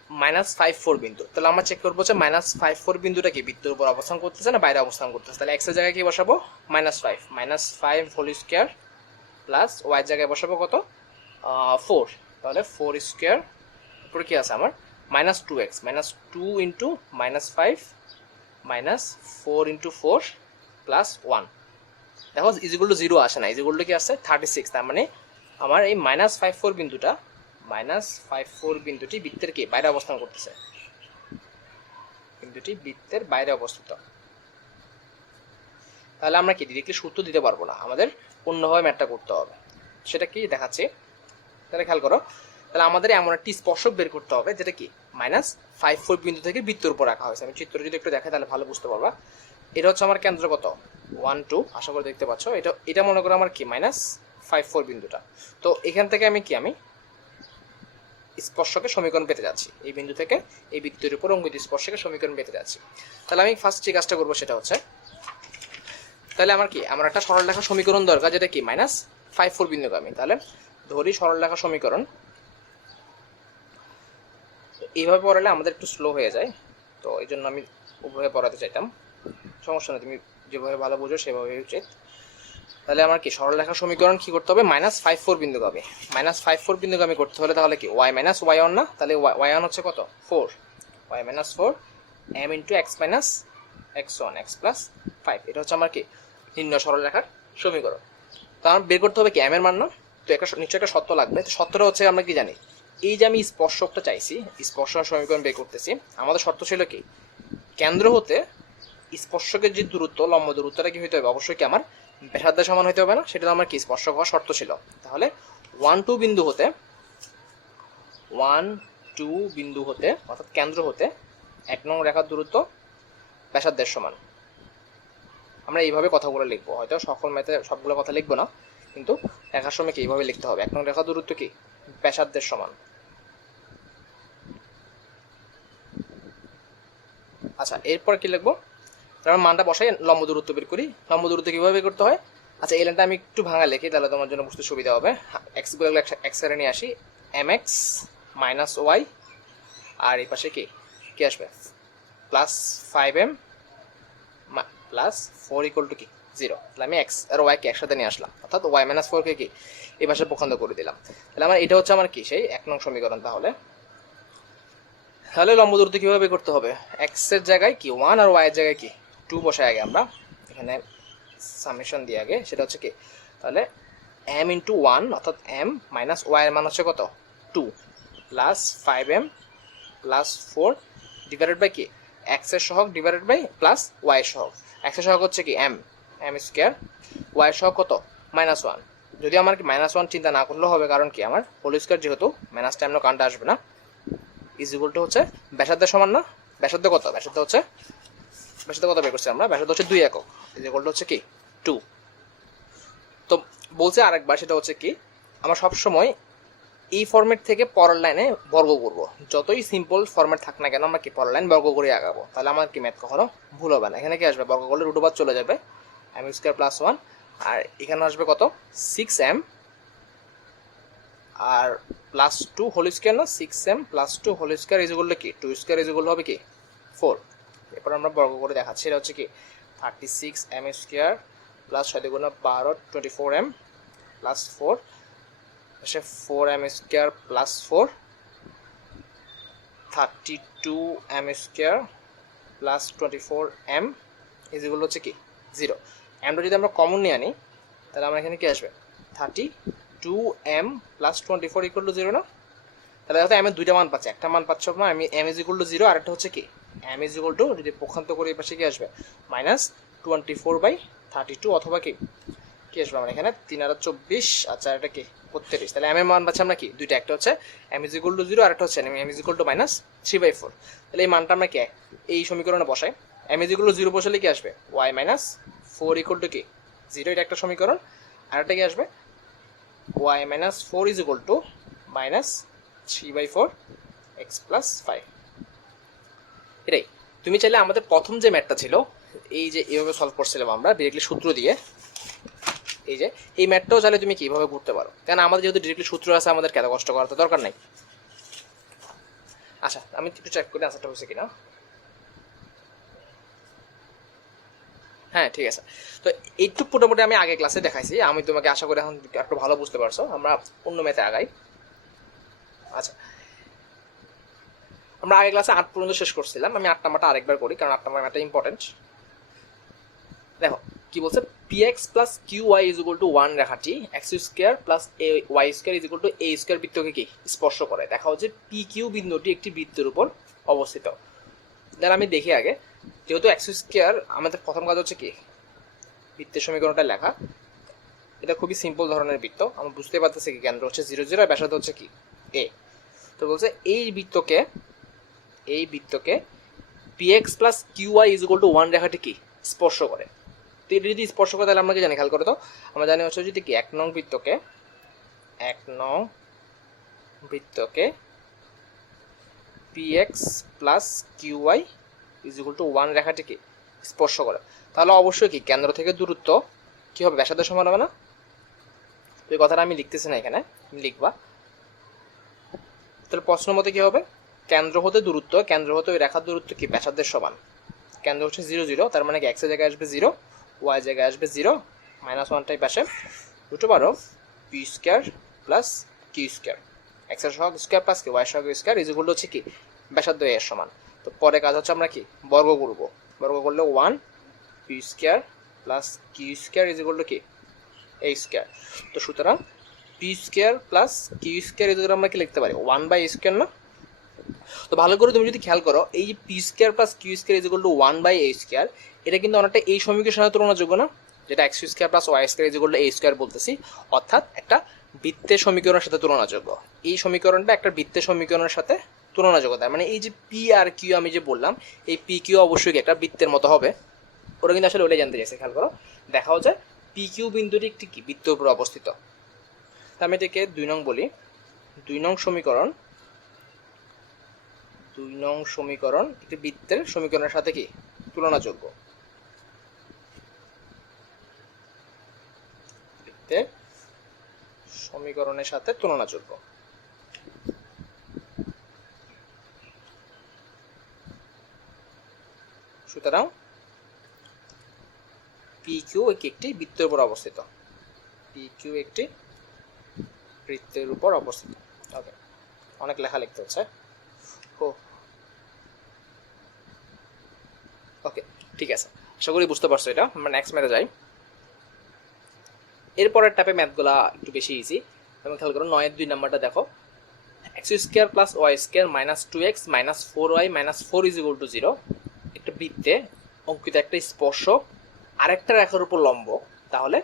-5-4 বিন্দু, তাহলে আমরা চেক করবো যে -5-4 বিন্দুটা কি বৃত্তের উপর অবস্থান করতেছে না বাইরে অবস্থান করতেছে। তাহলে x এর জায়গায় কি বসাবো -5 হোল স্কয়ার প্লাস y এর জায়গায় বসাবো কত 4, তাহলে 4² উপরে কি আছে আমার -2x -2 ইন্টু -5 -4 ইন্টু 4 প্লাস 1। দেখো ইজ ইকুয়াল টু 0 আসে না, ইজ ইকুয়াল টু কি আসছে 36, তার মানে আমার এই -5-4 বিন্দুটা -5-4 বিন্দুটি বৃত্তের কি বাইরে অবস্থান করতেছে, বিন্দুটি বৃত্তের বাইরে অবস্থিত। তাহলে আমরা কি ডিরেক্টলি সূত্র দিতে পারবো না, আমাদের অন্যভাবে ম্যাথটা করতে হবে। সেটা কি দেখাচ্ছি, তাহলে খেয়াল করো। তাহলে আমাদের এমন একটি স্পর্শক বের করতে হবে যেটা কি -5-4 বিন্দু থেকে বৃত্তের উপর রাখা হয়েছে। আমি চিত্র যদি একটু দেখাই তাহলে ভালো বুঝতে পারবা। এটা হচ্ছে আমার কেন্দ্র কত 1 2, আশা করি দেখতে পাচ্ছ। এটা মনে করো আমার কি -5-4 বিন্দুটা। তো এখান থেকে আমি স্পর্শকের সমীকরণ পেতে যাচ্ছি, এই বিন্দু থেকে এই বৃত্তের উপর অঙ্কিত স্পর্শকের সমীকরণ পেতে যাচ্ছি। তাহলে আমি ফার্স্ট যে কাজটা করবো সেটা হচ্ছে, তাহলে আমার একটা সরলরেখা সমীকরণ দরকার যেটা কি -5-4 বিন্দুগামী। তাহলে ধরি সরলরেখা সমীকরণ, এইভাবে পড়ালে আমাদের একটু স্লো হয়ে যায়, তো এই জন্য আমি উভয়ে পড়াতে চাইতাম। সমস্যা নেই, তুমি যেভাবে ভালো বুঝো সেভাবে উচিত। তাহলে আমার কি সরলরেখা সমীকরণ কি করতে হবে -5-4 বিন্দুগামী, -5-4 বিন্দুগামী করতে হলে তাহলে কি y y1 না, তাহলে y1 হচ্ছে কত 4, y - 4 m into x x1 x plus 5, এটা হচ্ছে আমার কি নিম্ন সরলরেখার সমীকরণ। তো আমার বের করতে হবে কি m এর মান না, তো নিশ্চয়ই একটা সত্য লাগবে। তো সত্যটা হচ্ছে আমরা কি জানি, এই যে আমি স্পর্শকটা চাইছি, স্পর্শক সমীকরণ বের করতেছি, আমাদের শর্ত ছিল কি কেন্দ্র হতে স্পর্শকের যে দূরত্ব লম্ব দূরত্বটা কি হইতে হবে, অবশ্যই কি আমার ব্যাসার্ধের সমান হইতে হবে না, সেটা তো আমার কি স্পর্শক হওয়ার শর্ত ছিল। তাহলে 1-2 বিন্দু হতে অর্থাৎ কেন্দ্র হতে 1 নং রেখার দূরত্ব ব্যাসার্ধের সমান। আমরা এইভাবে কথাগুলো লিখবো, হয়তো সকল ম্যাথে সবগুলো কথা লিখবো না, কিন্তু লেখার সময় কি এইভাবে লিখতে হবে। 1 নং রেখার দূরত্ব কি ব্যাসার্ধের সমান। আচ্ছা, এরপর কি লিখবো? আমরা মানটা বসাই, লম্ব দূরত্ব বের করি। লম্ব দূরত্ব কীভাবে বের করতে হয়? আচ্ছা, এই লাইনটা আমি একটু ভাঙা লিখি, তাহলে তোমার জন্য বুঝতে সুবিধা হবে। এক্স গুলো এক্স এর নিয়ে আসি, এম এক্স মাইনাস ওয়াই, আর এই পাশে কি কি আসবে? Plus 5m plus 4 equal to কি 0। তাহলে আমি এক্স আর ওয়াইকে একসাথে নিয়ে আসলাম, অর্থাৎ ওয়াই মাইনাস 4কে কি এই পাশে পক্ষান্তর করে দিলাম। তাহলে আমার এটা হচ্ছে আমার কি সেই 1 নং সমীকরণ। তাহলে লম্ব দূরত্ব কীভাবে করতে হবে? এক্স এর জায়গায় কি 1 আর ওয়াই এর জায়গায় কি 2 বসাই আগে আমরা, এখানে সামেশন দিয়ে আগে, সেটা হচ্ছে কি, তাহলে m ইন্টু 1 অর্থাৎ m মাইনাস ওয়াই এর মান হচ্ছে কত 2 plus 5m plus 4 divided by কি এক্স এর সহগ ডিভাইডেড বাই প্লাস ওয়াই এর সহগ। এক্স এর সহগ হচ্ছে কি m স্কোয়ার, ওয়াই এর সহগ কত -1। যদি আমার কি -1 চিন্তা না করলেও হবে, কারণ কি আমার হোল স্কোয়ার যেহেতু মাইনাস টাইম কাউন্টটা আসবে না, ইজ ইকুয়াল টু হচ্ছে ব্যাসার্ধের সমান না? ব্যাসার্ধ কত? ব্যাসার্ধ কত বের করছি আমরা? ব্যাসার্ধ হচ্ছে 2 একক, ইজ ইকুয়াল টু হচ্ছে কি 2। তো বলছে আরেকবার, সেটা হচ্ছে কি, আমরা সবসময় এই ফরম্যাট থেকে পরের লাইনে বর্গ করব। যতই সিম্পল ফরম্যাট থাক না কেন, আমরা কি পরের লাইন বর্গ করে আগাবো, তাহলে আমার কি ম্যাথ কখনো ভুল হবে না। এখানে কি আসবে? বর্গ করলে রুট ওভার চলে যাবে, m স্কোয়ার প্লাস 1, আর এখানে আসবে কত 6m আর প্লাস 2 হোল স্কোয়ার, না 6m plus 2 whole square is equal to কি 2 স্কোয়ার ইজ ইকুয়াল হবে কি 4। এরপর আমরা বর্গ করে দেখাচ্ছি, এটা হচ্ছে কি 36m স্কোয়ার প্লাস 6 দুগুণ 12 24m প্লাস 4 আসে 4m square plus 4 32m square plus 24m is equal হচ্ছে কি 0। এমটা যদি আমরা কমন নিয়ে আনি, তাহলে আমরা এখানে কি আসবে 32m প্লাস 24 ইকুয়াল টু 0 না? তাহলে দেখো আমি দুইটা মান পাচ্ছি, একটা মান পাচ্ছ না আমি m ইজ ইকুয়াল টু 0, আর একটা হচ্ছে কি m ইজ ইকুয়াল টু, যদি পক্ষান্ত করে এই পাশে কি আসবে -24/32, অথবা কি কি আসবে আমার এখানে 3 আর 24, আচ্ছা এটা কি 32। তাহলে m এর মান পাচ্ছি আমরা কি দুইটা, একটা হচ্ছে m ইজ ইকুয়াল টু 0, আর একটা হচ্ছে m ইজ ইকুয়াল টু -3/4। তাহলে এই মানটা আমরা কি এই সমীকরণে বসাই, m ইজ ইকুয়াল টু 0 বসালে কি আসবে y - 4 ইকুয়াল টু কি 0, এটা একটা সমীকরণ। আর একটা কি আসবে y - 4 is equal two -3/4 x plus 5। এটাই। তুমি চাইলে আমাদের প্রথম যে ম্যাথটা ছিল, এই যে এইভাবে সলভ করছিলাম আমরা ডিরেক্টলি সূত্র দিয়ে, এই যে এই ম্যাথটাও চাইলে তুমি কিভাবে করতে পারো, কারণ আমাদের যেহেতু ডিরেক্টলি সূত্র আছে, আমাদের এত কষ্ট করার তো দরকার নাই। আচ্ছা, আমি একটু চেক করি আনসারটা হয়েছে কিনা। হ্যাঁ, ঠিক আছে। তো এইটুকু মোটামুটি আমি আগে ক্লাসে দেখাইছি, আমি তোমাকে আশা করি এখন একটু ভালো বুঝতে পারছো। আমরা অন্য ম্যাথে আগাই। আচ্ছা, আমরা আগে ক্লাসে 8 পর্যন্ত শেষ করছিলাম, আমি 8 নাম্বারটা আরেকবার করি, কারণ 8 নাম্বার ম্যাথটা ইম্পর্টেন্ট। দেখো কি বলছে, px plus qy is equal to 1 রেখাটি x square plus y square is equal to a square বৃত্তকে কি স্পর্শ করে। দেখা হচ্ছে pq বিন্দুটি একটি বৃত্তের উপর অবস্থিত। তাহলে আমি দেখি আগে, যেহেতু x স্কয়ার, আমাদের প্রথম কাজ হচ্ছে কি বৃত্তের সমীকরণটা লেখা। এটা খুবই সিম্পল ধরনের বৃত্ত, আমরা বুঝতে পারতেছি কি কেন্দ্র হচ্ছে 0 0 আর ব্যাসার্ধ হচ্ছে কি a। তো বলছে এই বৃত্তকে px plus qy is equal to 1 রেখাটি কি স্পর্শ করে। তো এটা যদি স্পর্শ করে, তাহলে আমরা কি জানি, খেয়াল করে তো, আমরা জানি হচ্ছে যদি কি 1 নং বৃত্তকে px plus qy is equal to 1 রেখাটি কি স্পর্শ করে, তাহলে অবশ্যই কি কেন্দ্র থেকে দূরত্ব কি হবে, ব্যাসার্ধের সমান হবে না? তো এই কথাটা আমি লিখতেছি না, এখানে লিখবা। তাহলে প্রশ্ন মতে কি হবে, কেন্দ্র হতে ওই রেখার দূরত্ব কি ব্যাসার্ধের সমান। কেন্দ্র হচ্ছে 0 0, তার মানে কি x এর জায়গায় আসবে 0, y এর জায়গায় আসবে 0, -1টাই পাশে √, p square plus q square, x এর সহগ স্কয়ার প্লাস y এর সহগ স্কয়ার ইজ ইকুয়াল টু হচ্ছে কি ব্যাসার্ধ a এর সমান। তো পরে কাজ হচ্ছে আমরা কি বর্গ করব, বর্গ করলে 1 p square plus q square is equal to কি a স্কয়ার। তো সুতরাং p square plus q square is equal, আমরা কি লিখতে পারি 1/a স্কয়ার না? তো ভালো করে তুমি যদি খেয়াল করো, এই যে p square plus q square is equal to 1/a square, এটা কিন্তু অনেকটা এই সমীকরণের সাথে তুলনাযোগ্য না, যেটা x square plus y square is equal to a square বলতেছি, অর্থাৎ একটা বৃত্তের সমীকরণের সাথে তুলনাযোগ্য। এই সমীকরণটা একটা বৃত্তের সমীকরণের সাথে তুলনাযোগ্য, তার মানে এই যে পি আর কিউ আমি যে বললাম, এই পি কিউ অবশ্যই একটা বৃত্তের মতো হবে। ওরা কিন্তু আসলে ওটাই জানতে চাইছে, খেয়াল করো, দেখাও যায় পি কিউ বিন্দুটি একটি কি বৃত্তের উপর অবস্থিত। আমি এটাকে 2 নং বলি, 2 নং সমীকরণ একটি বৃত্তের সমীকরণের সাথে কি তুলনাযোগ্য, বৃত্তের সমীকরণের সাথে তুলনাযোগ্য। সুতরাং PQ একটি বৃত্তের উপর অবস্থিত, PQ একটি বৃত্তের উপর অবস্থিত। ওকে, অনেক লেখা লিখতে হচ্ছে। ওকে, ঠিক আছে, আশা করি বুঝতে পারছো এটা। আমরা নেক্সট ম্যাথে যাই। এরপরের টাইপের ম্যাথগুলা একটু বেশি ইজি। তুমি খেয়াল করো 9 এর 2 নাম্বারটা দেখো, x² + y² - 2x - 4y - 4 = 0 একটা বৃত্তে অঙ্কিত একটা স্পর্শক আরেকটা রেখার উপর লম্ব, তাহলে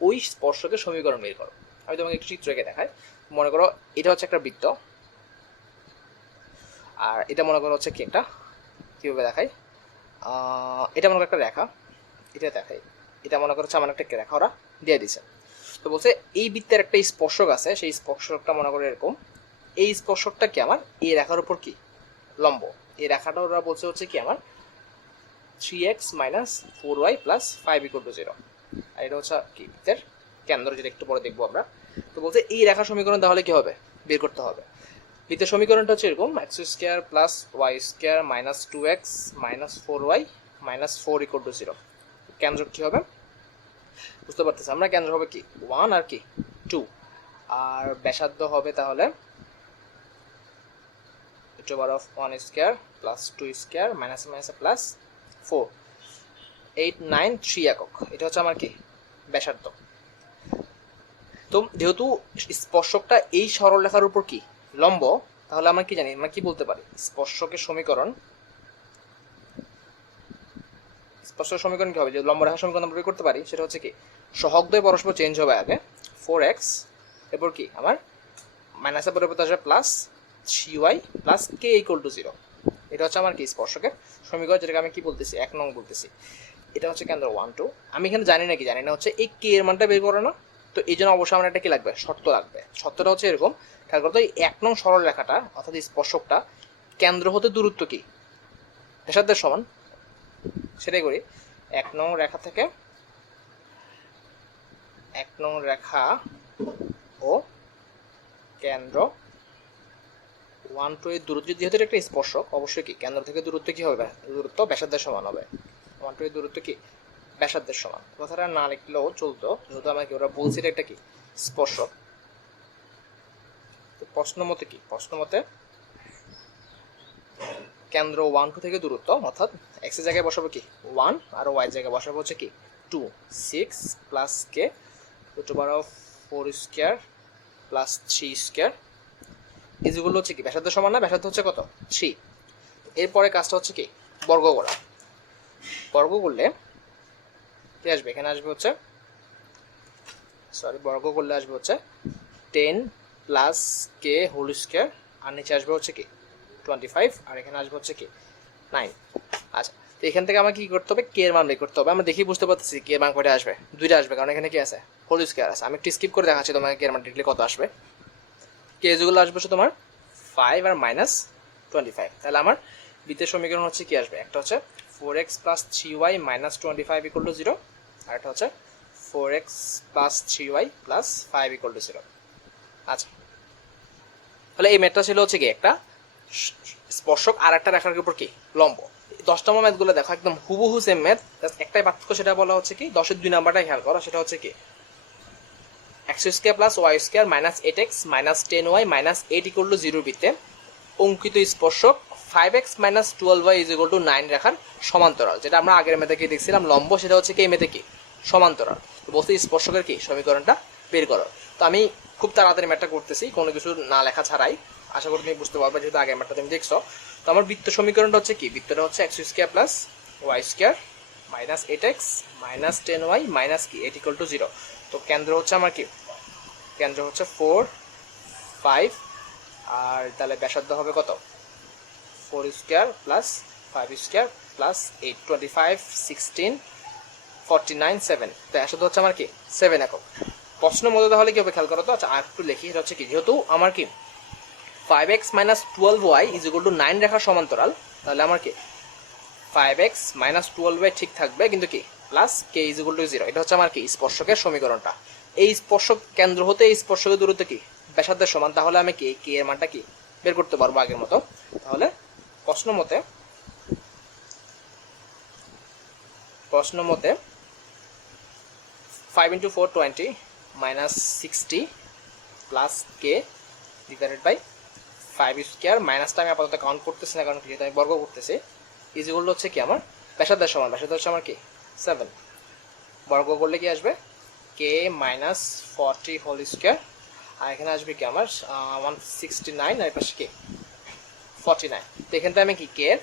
ওই স্পর্শকের সমীকরণ বের করো। আমি তোমাকে একটু চিত্র এঁকে দেখাই। মনে করো এটা হচ্ছে একটা বৃত্ত, আর এটা মনে করো হচ্ছে কি একটা, কীভাবে দেখাই, এটা মনে করো একটা রেখা, এটা দেখাই, এটা মনে করো হচ্ছে আমার একটা রেখা ওরা দিয়ে দিছে। তো বলছে এই বৃত্তের একটা স্পর্শক আছে, সেই স্পর্শকটা মনে করো এরকম, এই স্পর্শকটা কি আমার এই রেখার উপর কি লম্ব। এই রেখাটা ওরা বলছে হচ্ছে কি আমার 3x - 4y + 5 = 0। আর এটা হচ্ছে কি বৃত্তের কেন্দ্র, যেটা একটু পরে দেখবো আমরা। তো বলছে এই রেখা সমীকরণ তাহলে কি হবে, বের করতে হবে। বৃত্তের সমীকরণটা হচ্ছে এরকম, x² + y² - 2x - 4y - 4 = 0। কেন্দ্র কি হবে বুঝতে পারতেছি আমরা, কেন্দ্র হবে কি 1 আর কি 2, আর ব্যাসার্ধ হবে তাহলে (1² + 2² - 4 8 9 3 একক। এটা হচ্ছে আমার কি ব্যাসার্ধ। তো যেহেতু স্পর্শকটা এই সরলরেখার উপর কি লম্ব, তাহলে আমরা কি জানি, আমরা কি বলতে পারি, স্পর্শকের সমীকরণ কি হবে, যে লম্ব রেখার সমীকরণ আমরা বের করতে পারি, সেটা হচ্ছে কি সহগদ্বয় পরস্পর চেঞ্জ হবে আগে 4x, এরপর কি আমার মাইনাসের পরিবর্তে আসবে +3y + k = 0। এটা হচ্ছে আমার কি স্পর্শকের সমীকরণ, যেটাকে আমি কি বলতেছি 1 নং বলতেছি। এটা হচ্ছে কেন্দ্র 1 2। আমি এখানে জানি না হচ্ছে এই k এর মানটা বের করে না, তো এই জন্য অবশ্যই আমার একটা কি লাগবে, শর্ত লাগবে। শর্তটা হচ্ছে এরকম, খেয়াল করতো এই 1 নং সরল রেখাটা অর্থাৎ স্পর্শকটা কেন্দ্র হতে দূরত্ব কি ব্যাসার্ধের সমান, সেটাই করি। 1 নং রেখা থেকে 1 নং রেখা ও কেন্দ্র 1 2 এর দূরত্ব, যেহেতু এটা একটা স্পর্শক, অবশ্যই কি কেন্দ্র থেকে দূরত্ব কি হবে, দূরত্ব ব্যাসার্ধের সমান হবে। 1 2 এর দূরত্ব কি ব্যাসার্ধের সমান। কথাটা না লিখলেও চলতো, যেহেতু আমাকে ওরা বলছে এটা একটা কি স্পর্শক। তো প্রশ্ন মতে কেন্দ্র 1 2 থেকে দূরত্ব, অর্থাৎ x এর জায়গায় বসাবো কি 1 আর y এর জায়গায় বসাবো হচ্ছে কি 2, 6 + k √4² + 3² এগুলো হচ্ছে কি ব্যাসার্ধ সমান না, ব্যাসার্ধ হচ্ছে কত 3। এরপরে কাজটা হচ্ছে কি বর্গ করা। বর্গ করলে কি আসবে, এখানে আসবে হচ্ছে বর্গ করলে আসবে হচ্ছে 10 + k² আর নিচে আসবে হচ্ছে কি 25, আর এখানে আসবে হচ্ছে কি 9। আচ্ছা, তো এখান থেকে আমাকে কি করতে হবে, কে এর মান বের করতে হবে। আমরা দেখি বুঝতে পারতেছি কে এর মান কয়টা আসবে, 2টা আসবে, কারণ এখানে কি আছে হোল² আছে। আমি একটু স্কিপ করে দেখাচ্ছি তোমাকে কে এর মান ডিরেক্টলি কত আসবে। কে যেগুলো আসবে তোমার 5 আর -25। তাহলে আমার বৃত্তের সমীকরণ হচ্ছে কি আসবে, একটা হচ্ছে 4x + 3y - 25 = 0, আর একটা হচ্ছে 4x + 3y + 5 = 0। আচ্ছা, তাহলে এই ম্যাথটা ছিল হচ্ছে কি একটা স্পর্শক আর একটা রেখার উপর কি লম্ব। 10 নম্বর ম্যাথগুলো দেখো একদম হুবহু সেম ম্যাথ, একটাই পার্থক্য, সেটা বলা হচ্ছে কি 10 এর 2 নাম্বারটা খেয়াল করো, সেটা হচ্ছে কি x² + y² - 8x - 10y - 8 = 0 বৃত্তে অঙ্কিত স্পর্শক 5x - 12y = 9 রেখার সমান্তরাল, যেটা আমরা আগের ম্যাথে কি দেখছিলাম লম্ব, সেটা হচ্ছে কি এই ম্যাথে কি সমান্তরাল। তো বলতে স্পর্শকের কি সমীকরণটা বের করো। তো আমি খুব তাড়াতাড়ি ম্যাথটা করতেছি, কোনো কিছু না লেখা ছাড়াই, আশা করি তুমি বুঝতে পারবে, যেহেতু আগের ম্যাথটা তুমি দেখছো। তো আমার বৃত্ত সমীকরণটা হচ্ছে কি, বৃত্তটা হচ্ছে x² + y² - 8x - 10y - কি 8 = 0। তো কেন্দ্র হচ্ছে আমার কি, কেন্দ্র হচ্ছে 4 5, আর তাহলে ব্যাসার্ধ হবে কত 4² + 5² + 8 25 16 49 7। তো ব্যাসার্ধ হচ্ছে আমার কি 7 একক। প্রশ্ন মতো তাহলে কি হবে খেয়াল করো তো। আচ্ছা, আর একটু লিখি, এটা হচ্ছে কি, যেহেতু আমার কি 5x minus 12y is equal two 9 রেখার সমান্তরাল, তাহলে আমার কি 5x মাইনাস 12y ঠিক থাকবে, কিন্তু কি plus k is equal to 0। এটা হচ্ছে আমার কি স্পর্শকের সমীকরণটা। এই স্পর্শক কেন্দ্র হতে এই স্পর্শকের দূরত্ব কি ব্যাসার্ধের সমান, তাহলে আমি কি k এর মানটা কি বের করতে পারবো আগের মতো। তাহলে প্রশ্ন মতে 5 × 4 20 minus 60 plus k divided by 5 square, মাইনাসটা আমি আপাতত কাউন্ট করতেছি না কারণ যেহেতু আমি বর্গ করতেছি, ইজ ইকুয়াল হচ্ছে কি আমার ব্যাসার্ধের সমান, ব্যাসার্ধ হচ্ছে আমার কি 7, বর্গ করলে কি আসবে k মাইনাস 40 হোল স্কোয়ার, আর এখানে আসবে কি আমার 169, আর পাশে কি 49। তো এখান থেকে আমি কি k এর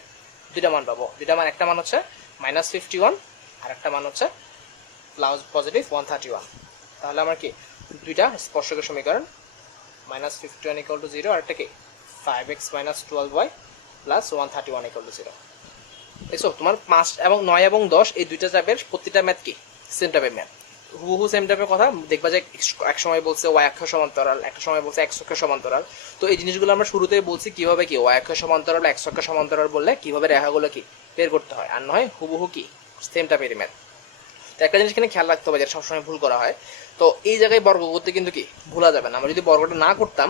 দুইটা মান পাবো, দুইটা মান, একটা মান হচ্ছে মাইনাস 51 আর একটা মান হচ্ছে প্লাস পজিটিভ 131। তাহলে আমার কি দুইটা স্পর্শকের সমীকরণ, মাইনাস 51 ইকুয়াল টু 0 আর একটা কি 5x minus 12y plus 131 equal to 0। দেখছো তোমার 5 এবং 9 এবং 10 এই দুইটা টাইপের প্রতিটা ম্যাথ কি সেম টাইপের ম্যাথ, হুবহু সেম টাইপের কথা। দেখবা যে এক সময় বলছে y অক্ষ সমান্তরাল, একটা সময় বলছে x অক্ষ সমান্তরাল। তো এই জিনিসগুলো আমরা শুরুতেই বলছি কিভাবে কি y অক্ষ সমান্তরাল x অক্ষ সমান্তরাল বললে কিভাবে রেখাগুলো কি বের করতে হয়, আর নয় হুবহু কি সেম টাইপের ম্যাথ। তো একটা জিনিস এখানে খেয়াল রাখতে হবে যেটা সবসময় ভুল করা হয়, তো এই জায়গায় বর্গ করতে কিন্তু কি ভুলা যাবে না। আমরা যদি বর্গটা না করতাম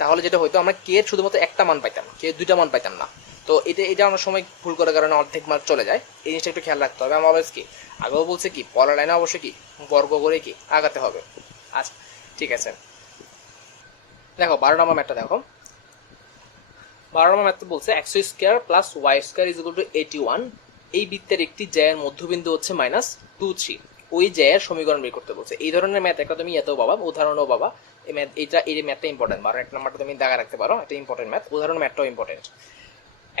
তাহলে যেটা হয়তো আমরা কে এর শুধুমাত্র একটা মান পাইতাম, কে দুইটা মান পাইতাম না। তো এটা অনেক সময় ভুল করার কারণে অর্ধেক মার্ক চলে যায়, এই জিনিসটা একটু খেয়াল রাখতে হবে। আমরা অলওয়েজ কি আগেও বলছে কি পরের লাইনে অবশ্যই কি বর্গ করে কি আগাতে হবে। আচ্ছা ঠিক আছে, দেখো 12 নম্বর ম্যাথটা দেখো। 12 নম্বর ম্যাথটা বলছে x square plus y square is equal to 81। এই বৃত্তের একটি জ্যায়ের মধ্যবিন্দু হচ্ছে মাইনাস 2 3, ওই জ্যায়ের সমীকরণ বের করতে বলছে। এই ধরনের ম্যাথ একটা তুমি এতও পাবা, উদাহরণও পাবা। এই ম্যাথ এই ম্যাথটা ইম্পর্টেন্ট, 12 নম্বরটা তুমি দাগা রাখতে পারো, এটা ইম্পর্টেন্ট ম্যাথ, উদাহরণ ম্যাথটাও important.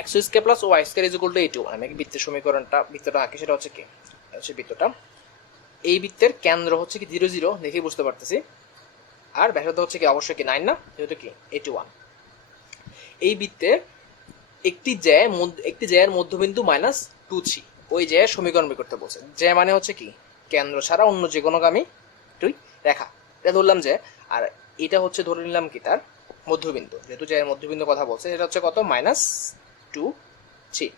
x square plus y square is equal to 81, আমি বৃত্তের সমীকরণটা বৃত্তটা আঁকি, সেটা হচ্ছে কি হচ্ছে বৃত্তটা, এই বৃত্তের কেন্দ্র হচ্ছে কি 0 0 দেখেই বুঝতে পারতেছি, আর ব্যাসার্ধ হচ্ছে কি অবশ্যই কি 9 না, যেহেতু কি 81। এই বৃত্তের একটি জ্যায়ের মধ্যবিন্দু মাইনাস 2 3, ওই জ্যায়ের সমীকরণ বের করতে বলছে। জ্যা মানে হচ্ছে কি কেন্দ্র ছাড়া অন্য যে কোনো গামী দুই রেখা, এটা ধরলাম যে, আর এটা হচ্ছে ধরে নিলাম কি তার মধ্যবিন্দু, যেহেতু জ্যায়ের মধ্যবিন্দু কথা বলছে, সেটা হচ্ছে কত মাইনাস 2 3।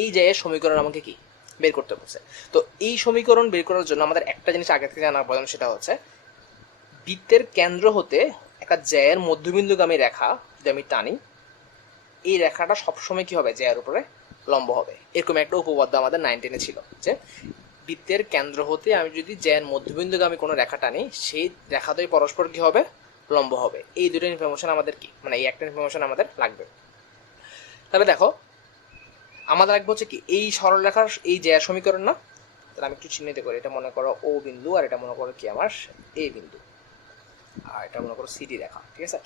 এই জ্যায়ের সমীকরণ আমাকে কি বের করতে বলছে। তো এই সমীকরণ বের করার জন্য আমাদের একটা জিনিস আগে থেকে জানার প্রয়োজন, সেটা হচ্ছে বৃত্তের কেন্দ্র হতে একটা জ্যায়ের মধ্যবিন্দুগামী রেখা যদি আমি টানি, এই রেখাটা সবসময় কি হবে জ্যায়ের উপরে লম্ব হবে। এরকম একটা উপপাদ্য আমাদের 9 10-এ ছিল যে বৃত্তের কেন্দ্র হতে আমি যদি জ্যায়ের মধ্যবিন্দুগামী কোনো রেখা টানি, সেই রেখাটাই পরস্পর কি হবে লম্ব হবে। এই দুটো ইনফরমেশন আমাদের কি মানে এই একটা ইনফরমেশন আমাদের লাগবে। তাহলে দেখো আমাদের লাগবে হচ্ছে কি এই সরলরেখার এই জ্যায়ের সমীকরণ না, তাহলে আমি একটু চিহ্নিত করি, এটা মনে করো ও বিন্দু, আর এটা মনে করো কি আমার এ বিন্দু, আর এটা মনে করো সিডি রেখা, ঠিক আছে।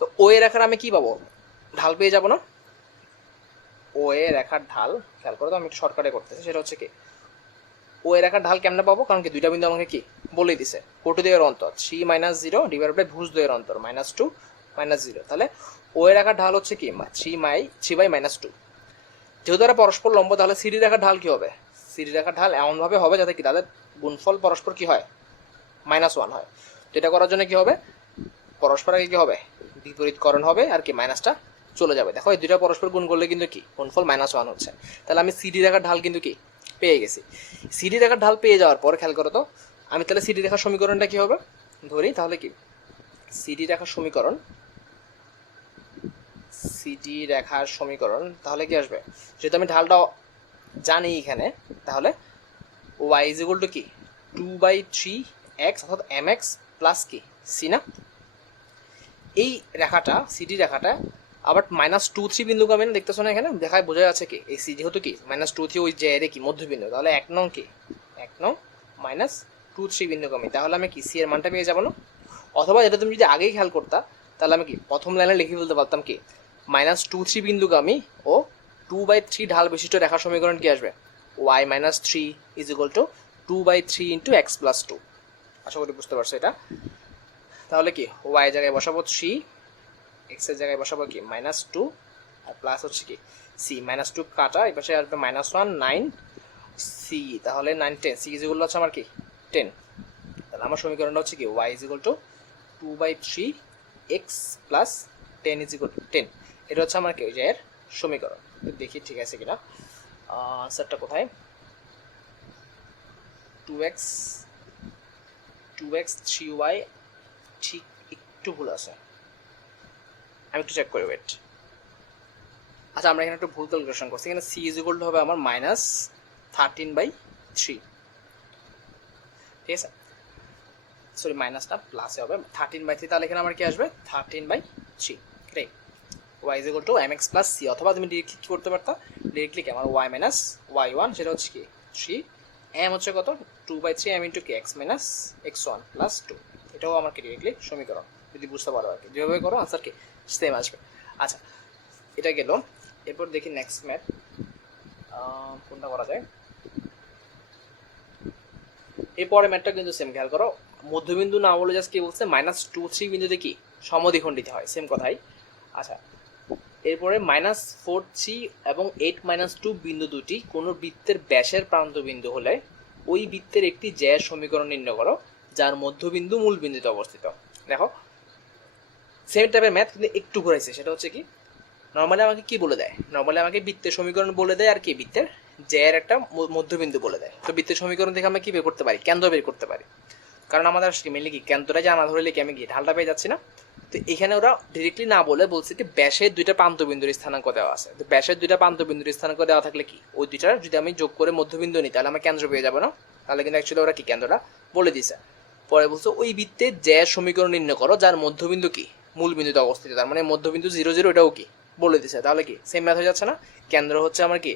তো ও এ রেখার আমি কি পাবো ঢাল পেয়ে যাবো না, ও এ রেখার ঢাল খেয়াল করো, তো আমি একটু শর্টকাটে করতেছি, সেটা হচ্ছে কি ও এ রেখার ঢাল কেমনে পাবো, কারণ কি দুইটা বিন্দু আমাকে কি বলেই দিছে কটু দ্বয়ের অন্তর 3 - 0 ডিভাইডেড বাই ভুজ দ্বয়ের অন্তর -2 -0। তাহলে ও এ রেখার ঢাল হচ্ছে কি 3/-2। যেহেতু তারা পরস্পর লম্ব, তাহলে সিডি রেখার ঢাল কি হবে, সিডি রেখার ঢাল এমন ভাবে হবে যাতে কি তাদের গুণফল পরস্পর কি হয় -1 হয়। তো এটা করার জন্য কি হবে পরস্পর আগে কি হবে বিপরীতকরণ হবে, আর কি মাইনাসটা চলে যাবে। দেখো এই দুইটা পরস্পর গুণ করলে কিন্তু কি গুণফল -1 হচ্ছে। তাহলে আমি সিডি রেখার ঢাল কিন্তু কি পেয়ে গেছি। সিডি রেখার ঢাল পেয়ে যাওয়ার পর খেয়াল করো তো আমি তাহলে সিডি রেখার সমীকরণটা কি হবে ধরি, তাহলে কি সিডি রেখার সমীকরণ তাহলে কি আসবে, যেহেতু আমি ঢালটা জানি এখানে, তাহলে y ইজ ইকুয়াল টু কি 2/3x অর্থাৎ mx প্লাস কি সি না। এই রেখাটা সিডি রেখাটা আবার -2 3 বিন্দুগামী না, দেখতেছো না এখানে দেখায় বোঝা যাচ্ছে কি এই সি যেহেতু কি -2 3 ওই জ্যায়ের কি মধ্যবিন্দু, তাহলে 1 নং কি 1 নং -2 3 বিন্দুগামী, তাহলে আমি কি সি এর মানটা পেয়ে যাবো না। অথবা এটা তুমি যদি আগেই খেয়াল করতা তাহলে আমি কি প্রথম লাইনে লিখে ফেলতে পারতাম কি -2 3 বিন্দুগামী ও 2/3 ঢাল বিশিষ্ট রেখার সমীকরণ কি আসবে y - 3 is equal two 2/3 into x plus 2। আশা করি বুঝতে পারছো এটা। তাহলে কি y জায়গায় বসাবো 3, x এর জায়গায় বসাবো কি -2, আর প্লাস হচ্ছে কি c -2 কাটা, এই পাশে আসবে -1 9 c, তাহলে 9 10 c ইজ ইকুয়াল হচ্ছে আমার কি 10। তাহলে আমার সমীকরণটা হচ্ছে কি y is equal two 2/3 x plus 10 is equal two 10, এটা হচ্ছে আমার কি ওই যে এর সমীকরণ। দেখি ঠিক আছে কিনা, আনসারটা কোথায়, 2x 3y ঠিক একটু ভুল আছে, আমি একটু চেক করি, ওয়েট। আচ্ছা আমরা এখানে একটু ভুল ক্যালকুলেশন করছি, এখানে c ইজ ইকুয়াল টু হবে আমার -13/3, ঠিক আছে, সরি মাইনাসটা প্লাসে হবে 13/3, তাহলে এখানে আমার কি আসবে 13/3, right. y is equal to mx plus c, অথবা তুমি ডিরেক্টলি কি করতে পারতা, ডিরেক্টলি কি আমার y মাইনাস y1, সেটা হচ্ছে কি 3, m হচ্ছে কত 2/3 m ইন্টু কি x মাইনাস x1 প্লাস 2, এটাও আমার কি ডিরেক্টলি সমীকরণ, যদি বুঝতে পারো আর কি, যেভাবে করো আনসার কি সেম আসবে। আচ্ছা এটা গেল, এরপর দেখি নেক্সট ম্যাথ কোনটা করা যায়। এরপরে ম্যাথটা কিন্তু সেম, খেয়াল করো, মধ্যবিন্দু না বলে জাস্ট কি বলছে -2 3 বিন্দুতে কি সমদ্বিখণ্ডিত হয়, সেম কথাই। আচ্ছা এরপরে -4 3 এবং 8 - 2 বিন্দু দুটি কোনো বৃত্তের ব্যাসের প্রান্ত বিন্দু হলে ওই বৃত্তের একটি জ্যায়ের সমীকরণ নির্ণয় করো যার মধ্যবিন্দু মূল বিন্দুতে অবস্থিত। দেখো সেম টাইপের ম্যাথ কিন্তু একটু ঘুরাইছে, সেটা হচ্ছে কি নর্মালি আমাকে কি বলে দেয়, নর্মালি আমাকে বৃত্তের সমীকরণ বলে দেয়, আর কি বৃত্তের জ্যায়ের একটা মধ্যবিন্দু বলে দেয়। তো বৃত্তের সমীকরণ থেকে আমরা কি বের করতে পারি, কেন্দ্র বের করতে পারি, কারণ আমাদের মেনলি কি কেন্দ্রটা জানা ধরলে কি আমি কি ঢালটা পেয়ে যাচ্ছি না। তো এখানে ওরা ডিরেক্টলি না বলে বলছে কি ব্যাসের দুইটা প্রান্তবিন্দুর স্থানাঙ্ক দেওয়া আছে, তো ব্যাসের দুইটা প্রান্তবিন্দুর স্থানাঙ্ক দেওয়া থাকলে কি ওই দুইটার যদি আমি যোগ করে মধ্যবিন্দু নিই তাহলে আমরা কেন্দ্র পেয়ে যাবো না, তাহলে কিন্তু অ্যাকচুয়ালি ওরা কি কেন্দ্রটা বলে দিছে। পরে বলছে ওই বৃত্তের জ্যায়ের সমীকরণ নির্ণয় করো যার মধ্যবিন্দু কি মূল বিন্দুতে অবস্থিত, তার মানে মধ্যবিন্দু 0 0 এটাও কি বলে দিছে, তাহলে কি সেম ম্যাথ হয়ে যাচ্ছে না। কেন্দ্র হচ্ছে আমার কি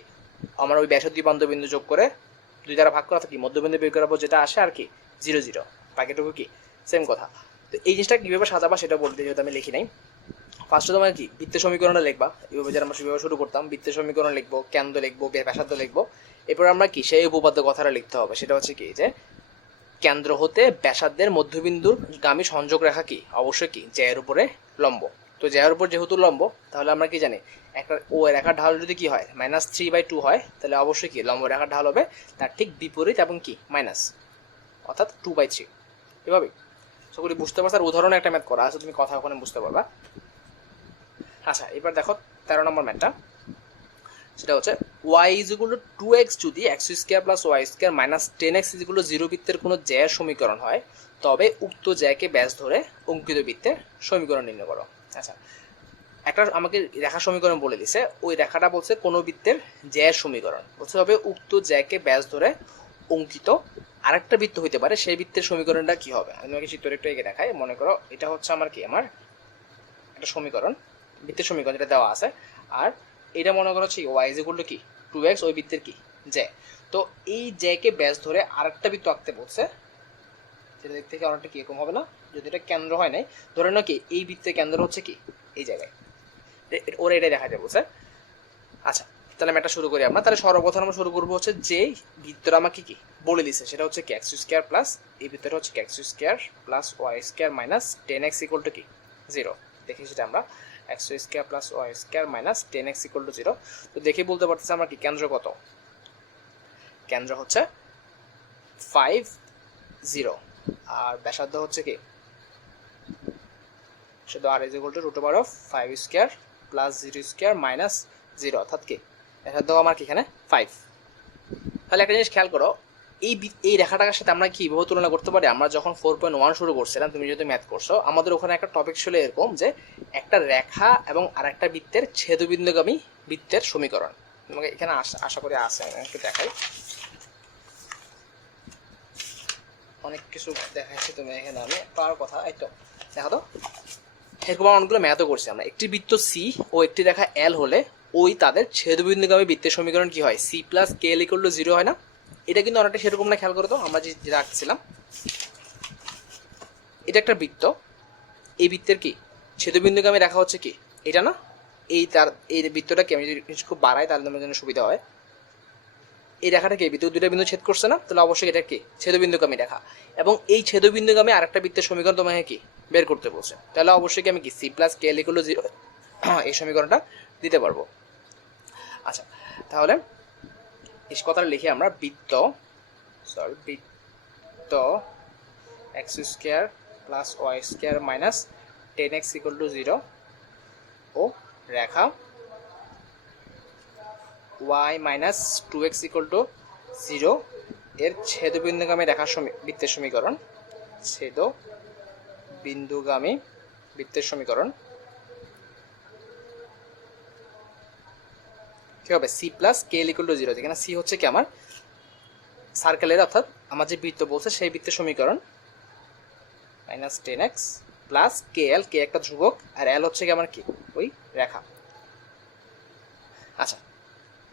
আমার ওই ব্যাসের দুই প্রান্তবিন্দু যোগ করে দুই দ্বারা ভাগ করা থাকি মধ্যবিন্দু বের করার পর যেটা আসে আর কি 0 0, বাকিটুকু কি সেম কথা। তো এই জিনিসটা কীভাবে সাজাবা সেটা বলতে যেহেতু আমি লিখি নাই, ফার্স্টে তোমার কি বৃত্তের সমীকরণটা লিখবা, এইভাবে যারা আমরা সেভাবে শুরু করতাম, বৃত্তের সমীকরণ লিখবো, কেন্দ্র লিখবো, ব্যাসার্ধ লিখবো, এরপর আমরা কি সেই উপপাদ্য কথাটা লিখতে হবে, সেটা হচ্ছে কি যে কেন্দ্র হতে ব্যাসার্ধের মধ্যবিন্দুর গামী সংযোগ রেখা কি অবশ্যই কি জ্যায়ের উপরে লম্ব। তো জ্যায়ের উপর যেহেতু লম্ব তাহলে আমরা কি জানি একটা ও রেখার ঢাল যদি কি হয় -3/2 হয়, তাহলে অবশ্যই কি লম্ব রেখার ঢাল হবে তার ঠিক বিপরীত এবং কি মাইনাস, অর্থাৎ 2/3, এভাবেই। সেগুলি বুঝতে পারছো, আর উদাহরণে একটা ম্যাথ করা আছে, তুমি কথা ওখানে বুঝতে পারবা। আচ্ছা এবার দেখো 13 নম্বর ম্যাথটা, সেটা হচ্ছে y is equal two 2x যদি x² plus y² minus 10x is equal to 0 বৃত্তের কোনো জ্যায়ের সমীকরণ হয়, তবে উক্ত জ্যাকে ব্যাস ধরে অঙ্কিত বৃত্তের সমীকরণ নির্ণয় করো। আচ্ছা একটা আমাকে রেখা সমীকরণ বলে দিছে, ওই রেখাটা বলছে কোনো বৃত্তের জ্যায়ের সমীকরণ, বলছে হবে উক্ত জ্যাকে ব্যাস ধরে অঙ্কিত আরেকটা বৃত্ত হইতে পারে, সেই বৃত্তের সমীকরণটা কি হবে। আমি তোমাকে চিত্র একটু এঁকে দেখাই, মনে করো এটা হচ্ছে আমার কি আমার একটা সমীকরণ, বৃত্তের সমীকরণ যেটা দেওয়া আছে, আর এটা মনে করো হচ্ছে y ইজ ইকুয়াল টু কি 2x ওই বৃত্তের কি জ্যা। তো এই জ্যাকে ব্যাস ধরে আরেকটা বৃত্ত আঁকতে বলছে, সেটা দিক থেকে অনেকটা কিরকম হবে না, যদি এটা কেন্দ্র হয় নাই, ধরে নাও কি এই বৃত্তের কেন্দ্র হচ্ছে কি এই জায়গায়, ওরা এটাই দেখা যাবে বলছে। আচ্ছা তাহলে আমি এটা শুরু করি আমরা, তাহলে সর্বপ্রথম আমরা শুরু করবো হচ্ছে যে বৃত্তটা আমাকে কি বলে দিছে, সেটা হচ্ছে কি x² প্লাস এই বৃত্তটা হচ্ছে x² plus y² minus 10x equal to কি 0, দেখি সেটা আমরা x² plus y² minus 10x equal to 0। তো দেখে বলতে পারতেছে আমরা কি কেন্দ্র কত, কেন্দ্র হচ্ছে 5 0, আর ব্যাসার্ধ হচ্ছে কি শুধু r is equal two √5² plus 0² minus 0, অর্থাৎ কি ব্যাসার্ধ আমার কি এখানে 5। তাহলে একটা জিনিস খেয়াল করো, এই রেখাটার সাথে আমরা কিভাবে তুলনা করতে পারি, আমরা যখন 4.1 শুরু করছিলাম, তুমি যদি ম্যাথ করছো, আমাদের ওখানে একটা টপিক ছিল এরকম যে একটা রেখা এবং আরেকটা বৃত্তের ছেদবিন্দুগামী বৃত্তের সমীকরণ। তোমাকে এখানে আশা করি আছে, আমি দেখাই, অনেক কিছু দেখাচ্ছি তুমি এখানে, আমি পাওয়ার কথা এই তো দেখো তো, এরকম অনেকগুলো ম্যাথও করছি আমরা। একটি বৃত্ত সি ও একটি রেখা এল হলে ওই তাদের ছেদবিন্দুগামী বৃত্তের সমীকরণ কি হয়, c plus k l equal to 0 হয় না। এটা কিন্তু অনেকটা সেরকম না, খেয়াল করো তো আমরা যে রাখছিলাম, এটা একটা বৃত্ত, এই বৃত্তের কি ছেদবিন্দুগামী রেখা হচ্ছে কি এটা না, এই বৃত্তটাকে আমি যদি খুব বাড়াই তাহলে তোমার জন্য সুবিধা হয়, এই রেখাটাকে বৃত্ত দুইটা বিন্দু ছেদ করছে না, তাহলে অবশ্যই এটা কি ছেদবিন্দুগামী রেখা, এবং এই ছেদবিন্দুগামী আরেকটা বৃত্তের সমীকরণ তোমাকে কি বের করতে বলছে, তাহলে অবশ্যই কি আমি কি c plus k l equal to 0 এই সমীকরণটা দিতে পারবো। আচ্ছা তাহলে এই কথাটা লিখে আমরা বৃত্ত x² plus y² minus 10x equal to 0 ও রেখা y minus 2x equal to 0 এর ছেদবিন্দুগামী রেখার বৃত্তের সমীকরণ, ছেদ বিন্দুগামী বৃত্তের সমীকরণ কি হবে? C plus k l equal to 0, যেখানে সি হচ্ছে কি আমার সার্কেলের অর্থাৎ আমার যে বৃত্ত বলছে সেই বৃত্তের সমীকরণ, মাইনাস 10x প্লাস কে এল, কে একটা ধ্রুবক আর এল হচ্ছে কি আমার কি ওই রেখা। আচ্ছা,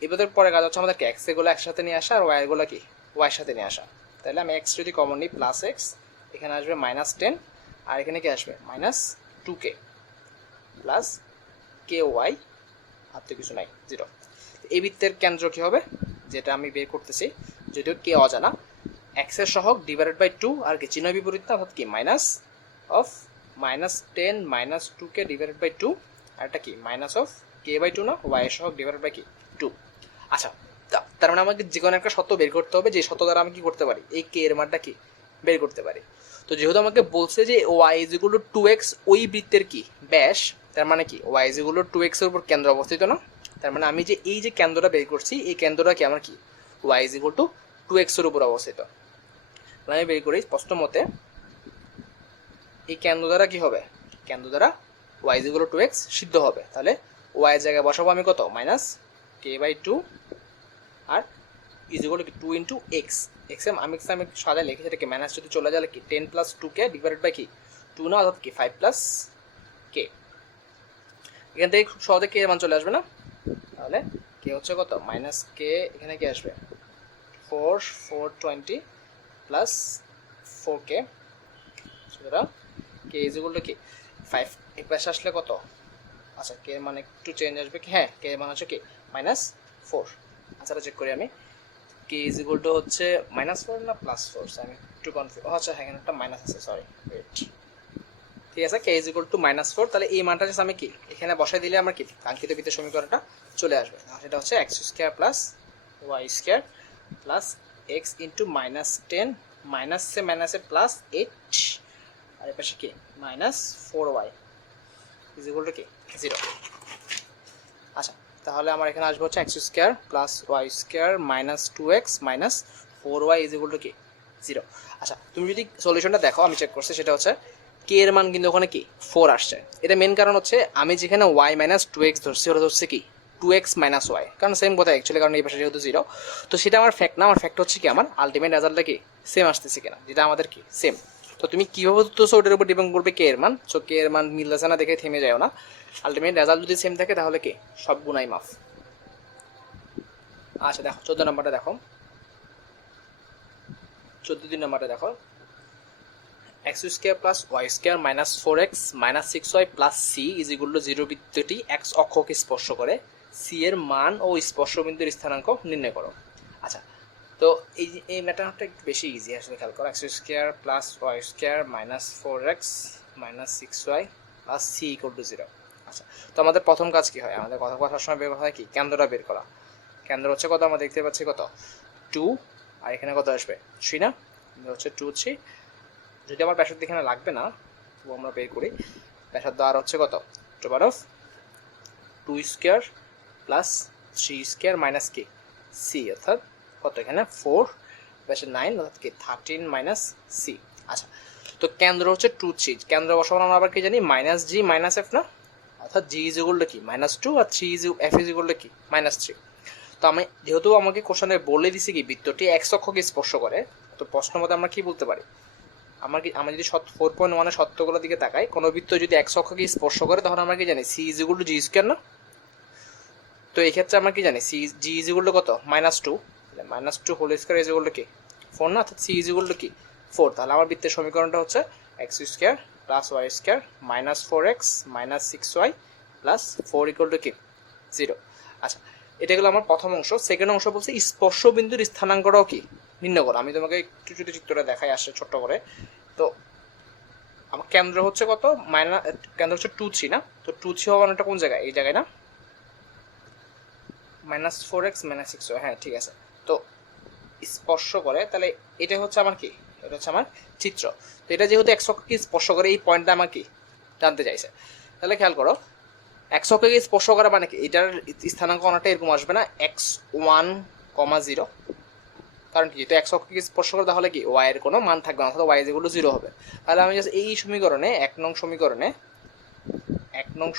এবারে পরে কাজ হচ্ছে আমাদেরকে এক্স এগুলো একসাথে নিয়ে আসা আর ওয়াই গুলো কি ওয়াই সাথে নিয়ে আসা। তাহলে আমি এক্স যদি কমন নিই প্লাস এক্স, এখানে আসবে মাইনাস 10 আর এখানে কি আসবে মাইনাস 2k প্লাস কে ওয়াই, আর তো কিছু নাই 0। এই বৃত্তের কেন্দ্র কি হবে যেটা আমি বের করতেছি, যদিও কে অজানা, এক্স এর সহগ ডিভাইডেড বাই 2 আর কি চিহ্ন বিপরীত না, অর্থাৎ কি minus of minus 10 minus 2k divided by 2 আর এটা কি মাইনাস অফ কে বাই 2 না, ওয়াই এর সহগ ডিভাইডেড বাই কি 2। আচ্ছা, তার মানে আমাকে যে কোনো একটা সত্য বের করতে হবে, যে সত্য দ্বারা আমি কি করতে পারি এই কে এর মানটা কি বের করতে পারি। তো যেহেতু আমাকে বলছে যে Y is equal two 2x ওই বৃত্তের কি ব্যাস, তার মানে কি Y is equal two 2x এর উপর কেন্দ্র অবস্থিত না, তার মানে আমি যে এই যে কেন্দ্রটা বের করছি এই কেন্দ্রটা কি আমার কি Y is equal two 2x এর উপর অবস্থিত। আমি বের করি স্পষ্ট মতে এই কেন্দ্র দ্বারা কি হবে, কেন্দ্র দ্বারা Y is equal two 2x সিদ্ধ হবে। তাহলে ওয়াই এর জায়গায় বসাবো আমি কত মাইনাস কে বাই 2 আর is equal to 2 into x, x আমি সাদা লিখে সেটাকে মাইনাস যদি চলে যাবে কি 10 প্লাস 2k ডিভাইডেড বাই কি 2 না, অর্থাৎ কি 5 প্লাস কে। এখান থেকে খুব সহজে কে এর মান চলে আসবে না, তাহলে কে হচ্ছে কত মাইনাস কে, এখানে কি আসবে 420 প্লাস 4k, সুতরাং কে ইজ ইকুয়াল টু কি 5, এই পাশে আসলে কত, আচ্ছা কে এর মান একটু চেঞ্জ আসবে কি, হ্যাঁ কে এর মান হচ্ছে কি মাইনাস 4। আচ্ছা চেক করি আমি, কে ইজ ইকুয়াল টু হচ্ছে মাইনাস 4 না প্লাস 4, আমি একটু কনফিউজ, আচ্ছা এখানে একটা মাইনাস আছে সরি ওয়েট, ঠিক আছে K is equal to minus 4। তাহলে এই মানটা জাস্ট আমি কি এখানে বসাই দিলে আমার কি কাঙ্ক্ষিত বৃত্তের সমীকরণটা চলে আসবে, সেটা হচ্ছে x square plus Y square plus x into minus 10 মাইনাসে প্লাস 8 আর এর পাশে কি minus 4y is equal to কি 0। আচ্ছা, তাহলে আমার এখানে আসবে হচ্ছে x square plus Y square minus 2x minus 4y is equal to কি 0। আচ্ছা, তুমি যদি সলিউশনটা দেখো আমি চেক করছি, সেটা হচ্ছে কে এর মান কিন্তু ওখানে কি 4 আসছে। এটা মেন কারণ হচ্ছে আমি যেখানে y মাইনাস 2x ধরছি ওটা ধরছে কি 2x মাইনাস ওয়াই, কারণ সেম কথা অ্যাকচুয়ালি, কারণ এই পাশে যেহেতু 0, তো সেটা আমার ফ্যাক্ট না, আমার ফ্যাক্ট হচ্ছে কি আমার আলটিমেট রেজাল্টটা কি সেম আসতেছে কিনা, যেটা আমাদের কি সেম। তো তুমি কীভাবে ধরতেছো ওটার উপর ডিপেন্ড করবে কে এর মান, সো কে এর মান মিলতেছে না দেখে থেমে যাও না, আলটিমেট রেজাল্ট যদি সেম থাকে তাহলে কি সব গুণাই মাফ। আচ্ছা দেখো 14 নম্বরটা দেখো, 14 নম্বরটা দেখো, x square plus Y square minus 4x minus 6y plus c is equal to 0 বৃত্তটি এক্স অক্ষকে স্পর্শ করে, সি এর মান ও স্পর্শবিন্দুর স্থানাঙ্ক নির্ণয় করো। আচ্ছা, তো এই ম্যাটারটা একটু বেশি ইজি আসলে, খেয়াল করো x square plus Y square minus 4x minus 6y plus c equal to 0। আচ্ছা, তো আমাদের প্রথম কাজ কি হয়, আমাদের কথা সবসময় বের করা হয় কি কেন্দ্রটা বের করা। কেন্দ্র হচ্ছে কত আমরা দেখতে পাচ্ছি কত 2 আর এখানে কত আসবে 3 না, হচ্ছে 2 3, যদি আমার ব্যাসার্ধ এখানে লাগবে না তো আমরা বের করি, ব্যাসার্ধ আর হচ্ছে কত √ of 2 square plus 3 square minus কি সি, অর্থাৎ কত এখানে 4 ব্যাসে 9 অর্থাৎ কি 13 মাইনাস সি। আচ্ছা, তো কেন্দ্র হচ্ছে 2 3, কেন্দ্র বসাবো আমরা আবার কি জানি মাইনাস জি মাইনাস এফ না, অর্থাৎ জি ইজ ইকুয়াল টু কি মাইনাস 2 আর 3 is f is equal to কি মাইনাস 3। তো আমি যেহেতু আমাকে কোশ্চেনে বলে দিছি কি বৃত্তটি এক্স অক্ষকে স্পর্শ করে, তো প্রশ্ন মতে আমরা কি বলতে পারি, আমরা যদি 4.1 এর সত্যগুলোর দিকে তাকাই, কোনো বৃত্ত যদি এক্স অক্ষকে স্পর্শ করে তখন আমরা কি জানি c is equal to g square না, তো এই ক্ষেত্রে আমরা কি জানি c g is equal to কত -2, -2 whole square is equal to কি 4 না, অর্থাৎ সি ইজ ইকুয়াল টু কি 4। তাহলে আমার বৃত্তের সমীকরণটা হচ্ছে x square plus Y square minus 4x minus 6y plus 4 equal to কি 0। আচ্ছা, এটা গেলো আমার প্রথম অংশ। সেকেন্ড অংশ বলছে স্পর্শবিন্দুর স্থানাঙ্কটাও কি নির্ণয় করো। আমি তোমাকে একটু যদি চিত্রটা দেখাই আসছে ছোট্ট করে, তো আমার কেন্দ্র হচ্ছে কত কেন্দ্র হচ্ছে 2 3 না, তো 2 3 হওয়ার কোন জায়গায়, এই জায়গায় না, -4x -6y, হ্যাঁ ঠিক আছে। তো স্পর্শ করে, তাহলে এটা হচ্ছে আমার কি, এটা হচ্ছে আমার চিত্র। তো এটা যেহেতু এক্স অক্ষকে স্পর্শ করে এই পয়েন্টটা আমার কি জানতে চাইছে, তাহলে খেয়াল করো এক্স অক্ষকে স্পর্শ করা মানে কি, এটার স্থানাঙ্ক অনেকটা এরকম আসবে না, x1, 0, কারণ কি যেহেতু এক্স অক্ষকে স্পর্শ করে তাহলে কি ওয়াই এর কোনো মান থাকবে না, অর্থাৎ ওয়াই যেগুলো 0 হবে। তাহলে আমি জাস্ট এই সমীকরণে 1 নং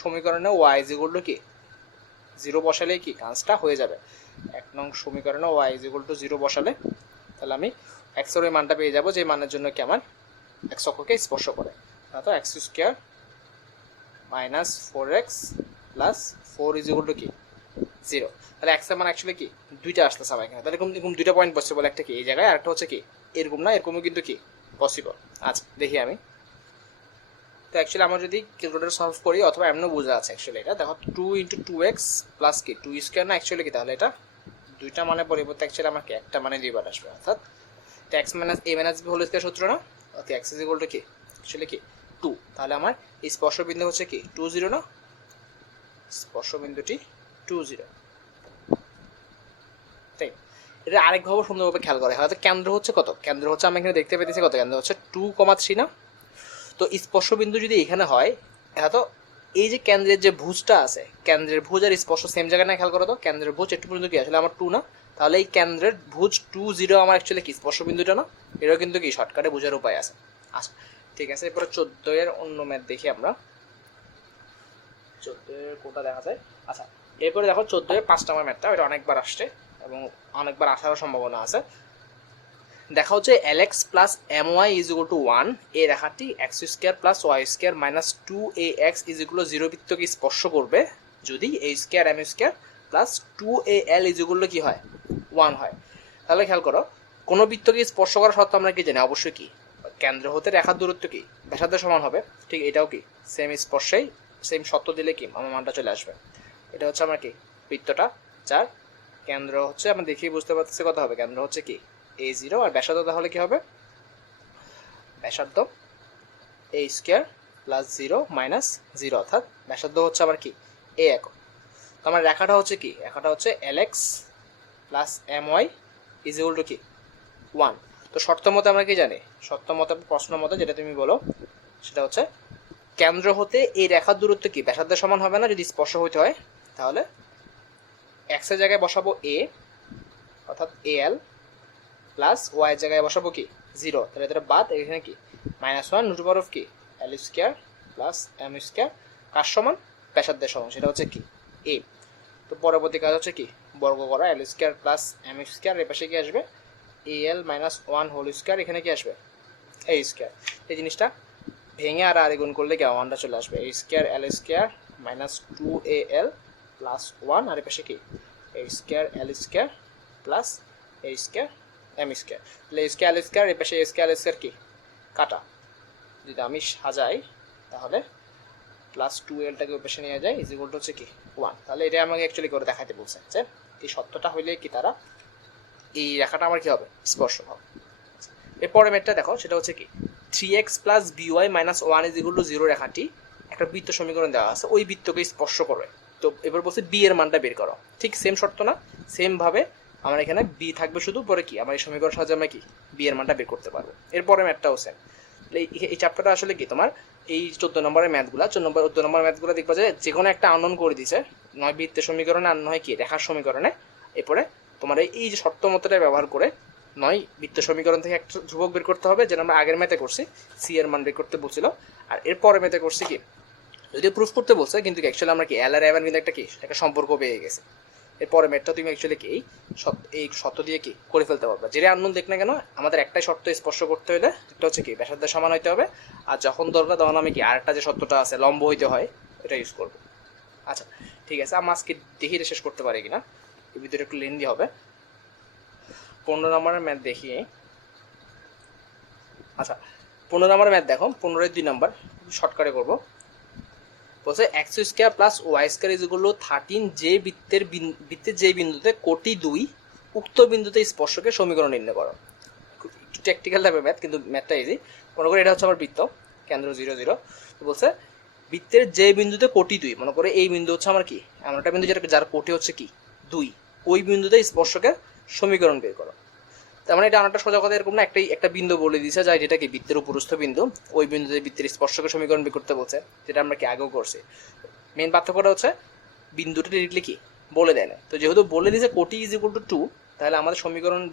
সমীকরণে ওয়াই যেগুলো কি 0 বসালে কি কাজটা হয়ে যাবে। 1 নং সমীকরণে ওয়াই যেগুলো 0 বসালে তাহলে আমি এক্স এর মানটা পেয়ে যাবো, যে মানের জন্য কি আমার এক্স অক্ষকে স্পর্শ করে। তো x² minus 4x plus 4 is equal to কি 0। তাহলে এক্স এর মান অ্যাকচুয়ালি কি দুইটা আসতেছে আমার এখানে, তাহলে এরকম দুইটা পয়েন্ট পসিবল, একটা কি এই জায়গায়, আরেকটা হচ্ছে কি এরকম না, এরকমও কিন্তু কি পসিবল। আচ্ছা দেখি আমি, তো অ্যাকচুয়ালি আমরা যদি ক্যালকুলেটর সলভ করি অথবা এমনও বোঝা আছে অ্যাকচুয়ালি এটা দেখো 2 × 2x প্লাস কি 2² না অ্যাকচুয়ালি কি, তাহলে এটা দুইটা মানে পরিবর্তে অ্যাকচুয়ালি আমাকে একটা মানে দুইবার আসবে, অর্থাৎ x minus a minus b whole square সূত্র না, অর্থাৎ x ইজ ইকুয়াল টু কি অ্যাকচুয়ালি কি 2। তাহলে আমার এই স্পর্শ বিন্দু হচ্ছে কি 2 0 না, স্পর্শ বিন্দুটি 2 0। তাই এটা আরেকভাবে সুন্দরভাবে খেয়াল করে, হয়তো কেন্দ্র হচ্ছে কত, কেন্দ্র হচ্ছে আমি এখানে দেখতে পেতেছি কত, কেন্দ্র হচ্ছে 2,3 না। তো স্পর্শ বিন্দু যদি এখানে হয়, হয়তো এই যে কেন্দ্রের যে ভুজটা আছে, কেন্দ্রের ভুজ আর স্পর্শ সেম জায়গায় না, খেয়াল করো তো কেন্দ্রের ভুজ একটু পর্যন্ত কি আসলে আমার 2 না, তাহলে এই কেন্দ্রের ভুজ 2 0 আমার অ্যাকচুয়ালি কি স্পর্শ বিন্দুটা না, এটাও কিন্তু কি শর্টকাটে বোঝার উপায় আছে। আচ্ছা ঠিক আছে, এরপরে 14 এর অন্য ম্যাথ দেখি আমরা, 14 এর কোনটা দেখা যায়। আচ্ছা এরপরে দেখো 14 এর 5 নম্বর ম্যাথটা, এটা অনেকবার আসছে এবং অনেকবার আসারও সম্ভাবনা আছে। দেখা হচ্ছে lx plus my is equal to 1, এই রেখাটি x² plus y² minus 2ax is equal to 0 বৃত্তকে স্পর্শ করবে যদি a² m² plus 2al is equal to কি হয় 1 হয়। তাহলে খেয়াল করো, কোনো বৃত্তকে স্পর্শ করা সত্ত্বেও আমরা কি জানি, অবশ্যই কি কেন্দ্র হতে রেখার দূরত্ব কি ব্যাসার্ধের সমান হবে, ঠিক এটাও কি সেম স্পর্শেই সেম সত্য দিলে কি আমার মানটা চলে আসবে। এটা হচ্ছে আমার কি বৃত্তটা, যার কেন্দ্র হচ্ছে আমরা দেখেই বুঝতে পারতেছি কত হবে, কেন্দ্র হচ্ছে কি a0 আর ব্যাসার্ধ তাহলে কি হবে, ব্যাসার্ধ a² প্লাস 0 মাইনাস 0, অর্থাৎ ব্যাসার্ধ হচ্ছে আবার কি a একক। তো আমার রেখাটা হচ্ছে কি, রেখাটা হচ্ছে lx plus my is equal to কি 1। তো শর্ত মতে আমরা কি জানি, শর্ত মতে প্রশ্ন মতে যেটা তুমি বলো সেটা হচ্ছে কেন্দ্র হতে এই রেখার দূরত্ব কি ব্যাসার্ধের সমান হবে না, যদি স্পর্শ হইতে হয় তাহলে x এর জায়গায় বসাবো a অর্থাৎ al প্লাস ওয়াই এর জায়গায় বসাবো কি 0, তাহলে এটা বাদ, এখানে কি -1 রুট ওভার অফ কি l² প্লাস m² কার সমান ব্যাসার্ধের সমান, সেটা হচ্ছে কি a। তো পরবর্তী কাজ হচ্ছে কি বর্গ করা, l² প্লাস m² এর পাশে কি আসবে al মাইনাস 1 হোল স্কয়ার, এখানে কি আসবে a²। এই জিনিসটা ভেঙে আর গুণ করলে কি 1টা চলে আসবে, a² l² minus 2al plus 1 আর এর পাশে কি a² l² plus a² m², তাহলে a² l² এর পাশে a² l² কি কাটা, যদি আমি সাজাই তাহলে প্লাস 2lটাকে ওই পাশে নিয়ে যায় ইজ ইকুয়াল টু হচ্ছে কি 1। তাহলে এটা আমাকে অ্যাকচুয়ালি করে দেখাতে বলছে যে এই সত্যটা হইলে কি তারা এই রেখাটা আমার কি হবে স্পর্শ হবে। এরপরে ম্যাথটা দেখো, সেটা হচ্ছে কি 3x plus by minus 1 is equal to 0 রেখাটি একটা বৃত্ত সমীকরণ দেওয়া আছে, ওই বৃত্তকে স্পর্শ করে। তো এবার বলছে b এর মানটা বের করো, ঠিক সেম শর্ত না, সেম ভাবে আমার এখানে b থাকবে, শুধু পরে কি আমার এই সমীকরণ সাহায্যে আমরা কি b এর মানটা বের করতে পারবো। এরপরে ম্যাথটাও সেম। এই চ্যাপ্টারটা আসলে কি তোমার এই 14 নম্বরের ম্যাথগুলো, 14 নম্বর ম্যাথগুলো দেখবা যে কোনো একটা আননোন করে দিছে, নয় বৃত্তের সমীকরণে আর নয় কি রেখার সমীকরণে। এরপরে তোমার এই যে শর্ত মতটা ব্যবহার করে নয় বৃত্ত সমীকরণ থেকে একটা ধ্রুবক বের করতে হবে, যেটা আমরা আগের ম্যাথে করছি, সি এর মান বের করতে বলছিল। আর এরপরে ম্যাথে করছি কি যদিও প্রুফ করতে বলছে, কিন্তু অ্যাকচুয়ালি আমরা কি এল আর এম কিন্তু একটা সম্পর্ক পেয়ে গেছে। এরপরে ম্যাথটা তুমি অ্যাকচুয়ালি কি এই শর্ত দিয়ে কি করে ফেলতে পারবে, যেটা আননোন দেখ না কেন আমাদের একটাই শর্ত স্পর্শ করতে হলে এটা হচ্ছে কি ব্যাসার্ধের সমান হইতে হবে, আর যখন দরকার তখন আমি কি আরেকটা যে শর্তটা আছে লম্ব হইতে হয় এটা ইউজ করবো। আচ্ছা ঠিক আছে, আমি আজকে দেখি শেষ করতে পারি কিনা, এই ভিডিওটা একটু লেন্দি হবে। 15 নম্বরের ম্যাথ দেখি। আচ্ছা 15 নম্বরের ম্যাথ দেখো, 15-এর 2 নম্বর শর্টকাটে করবো। বলছে x² plus y² is equal two 13, যে বৃত্তের যে বিন্দুতে কোটি 2 উক্ত বিন্দুতে স্পর্শকের সমীকরণ নির্ণয় করো। একটু টেকনিক্যাল টাইপের ম্যাথ, কিন্তু ম্যাথটা ইজি। মনে করি এটা হচ্ছে আমার বৃত্ত, কেন্দ্র 0 0। বলছে বৃত্তের যে বিন্দুতে কোটি 2, মনে করে এই বিন্দু হচ্ছে আমার কি এমন একটা বিন্দু যার কোটি হচ্ছে কি 2, ওই বিন্দুতে স্পর্শকের সমীকরণ বের করো। তার মানে এটা অনেকটা সোজা কথা, এরকম না একটা বিন্দু বলে দিয়েছে যায় যেটা কি বৃত্তের উপরস্থ বিন্দু, ওই বিন্দুতে বৃত্তের স্পর্শকের সমীকরণ বের করতে বলছে, যেটা আমরা কি আগেও করছি। মেন পার্থক্যটা হচ্ছে বিন্দুটা ডিরেক্টলি কি বলে দেয় না। তো যেহেতু বলে দিয়েছে কোটি ইজ ইকুয়াল টু 2, তাহলে আমাদের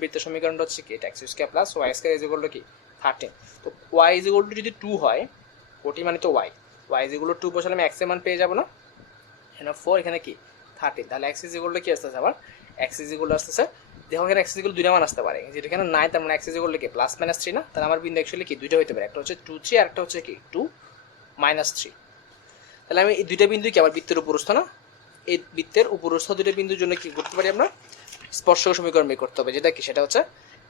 বৃত্তের সমীকরণটা হচ্ছে কি x square plus Y square is equal to কি 13। তো ওয়াই ইজ ইকুয়াল টু যদি 2 হয়, কোটি মানে তো ওয়াই ইজ ইকুয়াল টু 2 বসালে আমি এক্স এর মান পেয়ে যাবো না, এখানে 4 এখানে কি 13, তাহলে এক্স ইজ ইকুয়াল টু কি আসতেছে আবার এক্স ইজ ইকুয়াল টু আসতেছে, দেখো এখানে এক্স ইজ ইকুয়াল দুইটা মান আসতে পারে, যেটা এখানে নাই তার মানে এক্স ইজ ইকুয়াল টু কি প্লাস মাইনাস 3 না, তাহলে আমার বিন্দু অ্যাকচুয়ালি কি দুইটা হতে পারে, একটা হচ্ছে 2 3 আর একটা হচ্ছে কি 2 -3। তাহলে আমি এই দুইটা বিন্দু কি আবার বৃত্তের উপরস্থ না, এই বৃত্তের উপরস্থ দুইটা বিন্দুর জন্য কি করতে পারি আমরা স্পর্শক সমীকরণ বের করতে হবে, যেটা কি সেটা হচ্ছে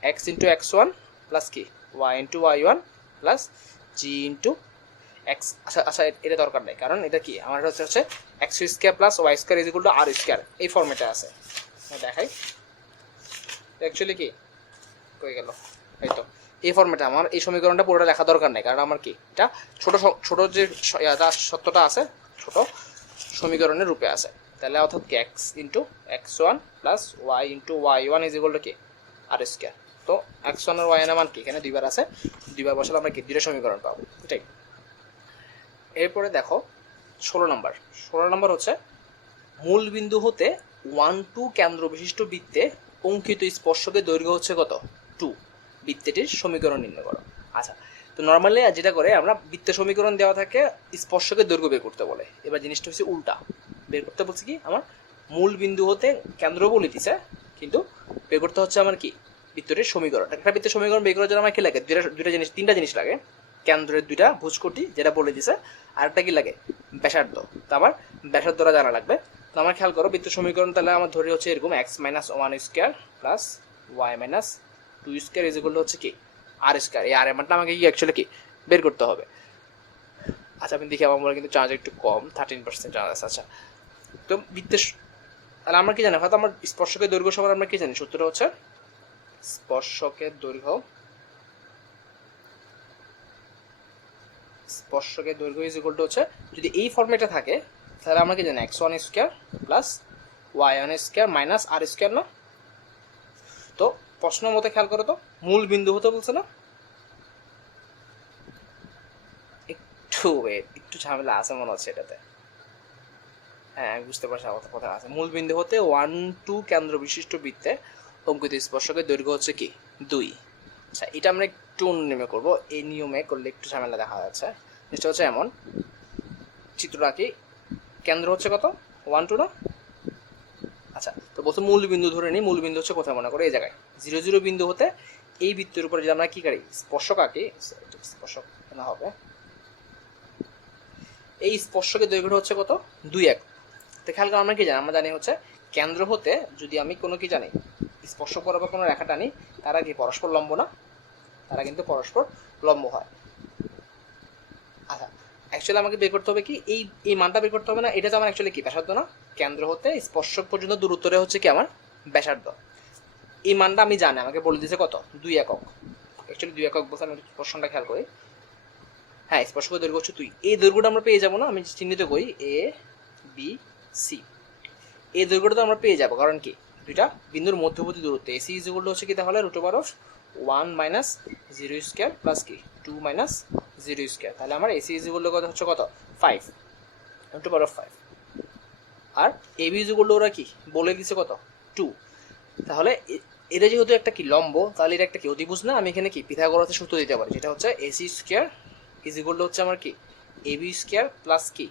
X into x one plus কি Y into Y one plus G into X. আচ্ছা আচ্ছা, এটা দরকার নেই, কারণ এটা কি আমার হচ্ছে x square plus Y square is equal to r square, এই ফর্মেটে আছে দেখাই অ্যাকচুয়ালি কি হয়ে গেল, এই তো এই ফর্মেটে আমার এই সমীকরণটা পুরোটা লেখা দরকার নেই, কারণ আমার কি এটা ছোট ছোট যে সত্যটা আছে ছোট সমীকরণের রূপে আছে। তাহলে অর্থাৎ কি x into x one plus y into Y one is equal to কি আর স্কোয়ার। তো এক্স ওয়ান আর ওয়াই এর মান কি এখানে দুইবার আছে, দুইবার বসালে আমরা কি দুইটা সমীকরণ পাবো, এটাই। এরপরে দেখো 16 নম্বর হচ্ছে মূল বিন্দু হতে 1 2 কেন্দ্র বিশিষ্ট বৃত্তে অঙ্কিত স্পর্শকের দৈর্ঘ্য হচ্ছে কত 2, বৃত্তটির সমীকরণ নির্ণয় করো। আচ্ছা, তো নর্মালি যেটা করে আমরা বৃত্তের সমীকরণ দেওয়া থাকে স্পর্শকের দৈর্ঘ্য বের করতে বলে, এবার জিনিসটা হচ্ছে উল্টা, বের করতে বলছে কি আমার মূল বিন্দু হতে কেন্দ্র বলে দিছে, কিন্তু বের করতে হচ্ছে আমার কি বৃত্তটির সমীকরণ। একটা বৃত্তের সমীকরণ বের করার জন্য আমার কি লাগে দুইটা জিনিস তিনটা জিনিস লাগে, কেন্দ্রের দুইটা ভুজকোটি যেটা বলে দিছে, আরেকটা কি লাগে ব্যাসার্ধ, তো আমার ব্যাসার্ধটা জানা লাগবে। তো আমার খেয়াল করো বৃত্ত সমীকরণ তাহলে আমার ধরে হচ্ছে এরকম x minus one square plus y minus 2 square is equal to হচ্ছে কি আর স্কোয়ার, এই আর এর মানটা আমাকে কি অ্যাকচুয়ালি কি বের করতে হবে। আচ্ছা আমি দেখি আমার মনে কিন্তু চার্জ একটু কম 13% চার্জ আছে। আচ্ছা, তো বৃত্তের তাহলে আমরা কি জানি হয়তো আমার স্পর্শকের দৈর্ঘ্য সবার আমরা কি জানি সূত্রটা হচ্ছে স্পর্শকের দৈর্ঘ্য ইজ ইকুয়াল টু হচ্ছে যদি এই ফর্মেটে থাকে তাহলে আমরা কি জানি X one square plus Y one square minus R square না। তো প্রশ্ন মতে খেয়াল করো তো মূল বিন্দু হতে বলছে না, একটু ঝামেলা আছে মনে হচ্ছে এটাতে, হ্যাঁ আমি বুঝতে পারছি আমার কথা আছে। মূল বিন্দু হতে 1 2 কেন্দ্র বিশিষ্ট বৃত্তে অঙ্কিত স্পর্শকের দৈর্ঘ্য হচ্ছে কি 2। আচ্ছা, এটা আমরা একটু অন্য নিয়মে করবো, এই নিয়মে করলে একটু ঝামেলা দেখা যাচ্ছে। যেটা হচ্ছে এমন চিত্রটা কি কেন্দ্র হচ্ছে কত 1 2 না। আচ্ছা, তো প্রথম মূল বিন্দু ধরে নিই, মূল বিন্দু হচ্ছে কোথায় মনে করো এই জায়গায় 0 0 বিন্দু হতে এই বৃত্তের উপরে যদি আমরা কি করি স্পর্শক আঁকি, স্পর্শক না হবে এই স্পর্শকের দৈর্ঘ্য হচ্ছে কত 2 1। তো খেয়াল করে আমরা কি জানি, আমরা জানি হচ্ছে কেন্দ্র হতে যদি আমি কোনো কি জানি স্পর্শক বরাবর কোনো রেখা টানি তারা কি পরস্পর লম্ব না, তারা কিন্তু পরস্পর লম্ব হয়। আচ্ছা, অ্যাকচুয়ালি আমাকে বের করতে হবে কি এই মানটা বের করতে হবে না, এটা তো আমার অ্যাকচুয়ালি কি ব্যাসার্ধ না, কেন্দ্র হতে স্পর্শক পর্যন্ত দূরত্বটা হচ্ছে কি আমার ব্যাসার্ধ। এই মানটা আমি জানি, আমাকে বলে দিয়েছে কত 2 একক, অ্যাকচুয়ালি 2 একক বলতে আমি প্রশ্নটা খেয়াল করি, হ্যাঁ স্পর্শকের দৈর্ঘ্য হচ্ছে 2, এই দৈর্ঘ্যটা আমরা পেয়ে যাবো না, আমি চিহ্নিত করি এ বি সি, এই দৈর্ঘ্যটা তো আমরা পেয়ে যাবো, কারণ কি দুইটা বিন্দুর মধ্যবর্তী দূরত্ব এসি ইজ ইকুয়াল টু হচ্ছে কি তাহলে √1 মাইনাস 0 স্কোয়ার প্লাস কি 2 মাইনাস 0 স্কোয়ার, তাহলে আমার এসি ইজ ইকুয়াল টু কত হচ্ছে কত 5 √5, আর এবি ইজ ইকুয়াল টু ওরা কি বলে দিচ্ছে কত 2। তাহলে এটা যেহেতু একটা কি লম্ব, তাহলে এটা একটা কি অতিভুজ না, আমি এখানে কি পিথাগোরাসের সূত্র দিতে পারি, যেটা হচ্ছে AC square is equal to হচ্ছে আমার কি এবি স্কোয়ার প্লাস কি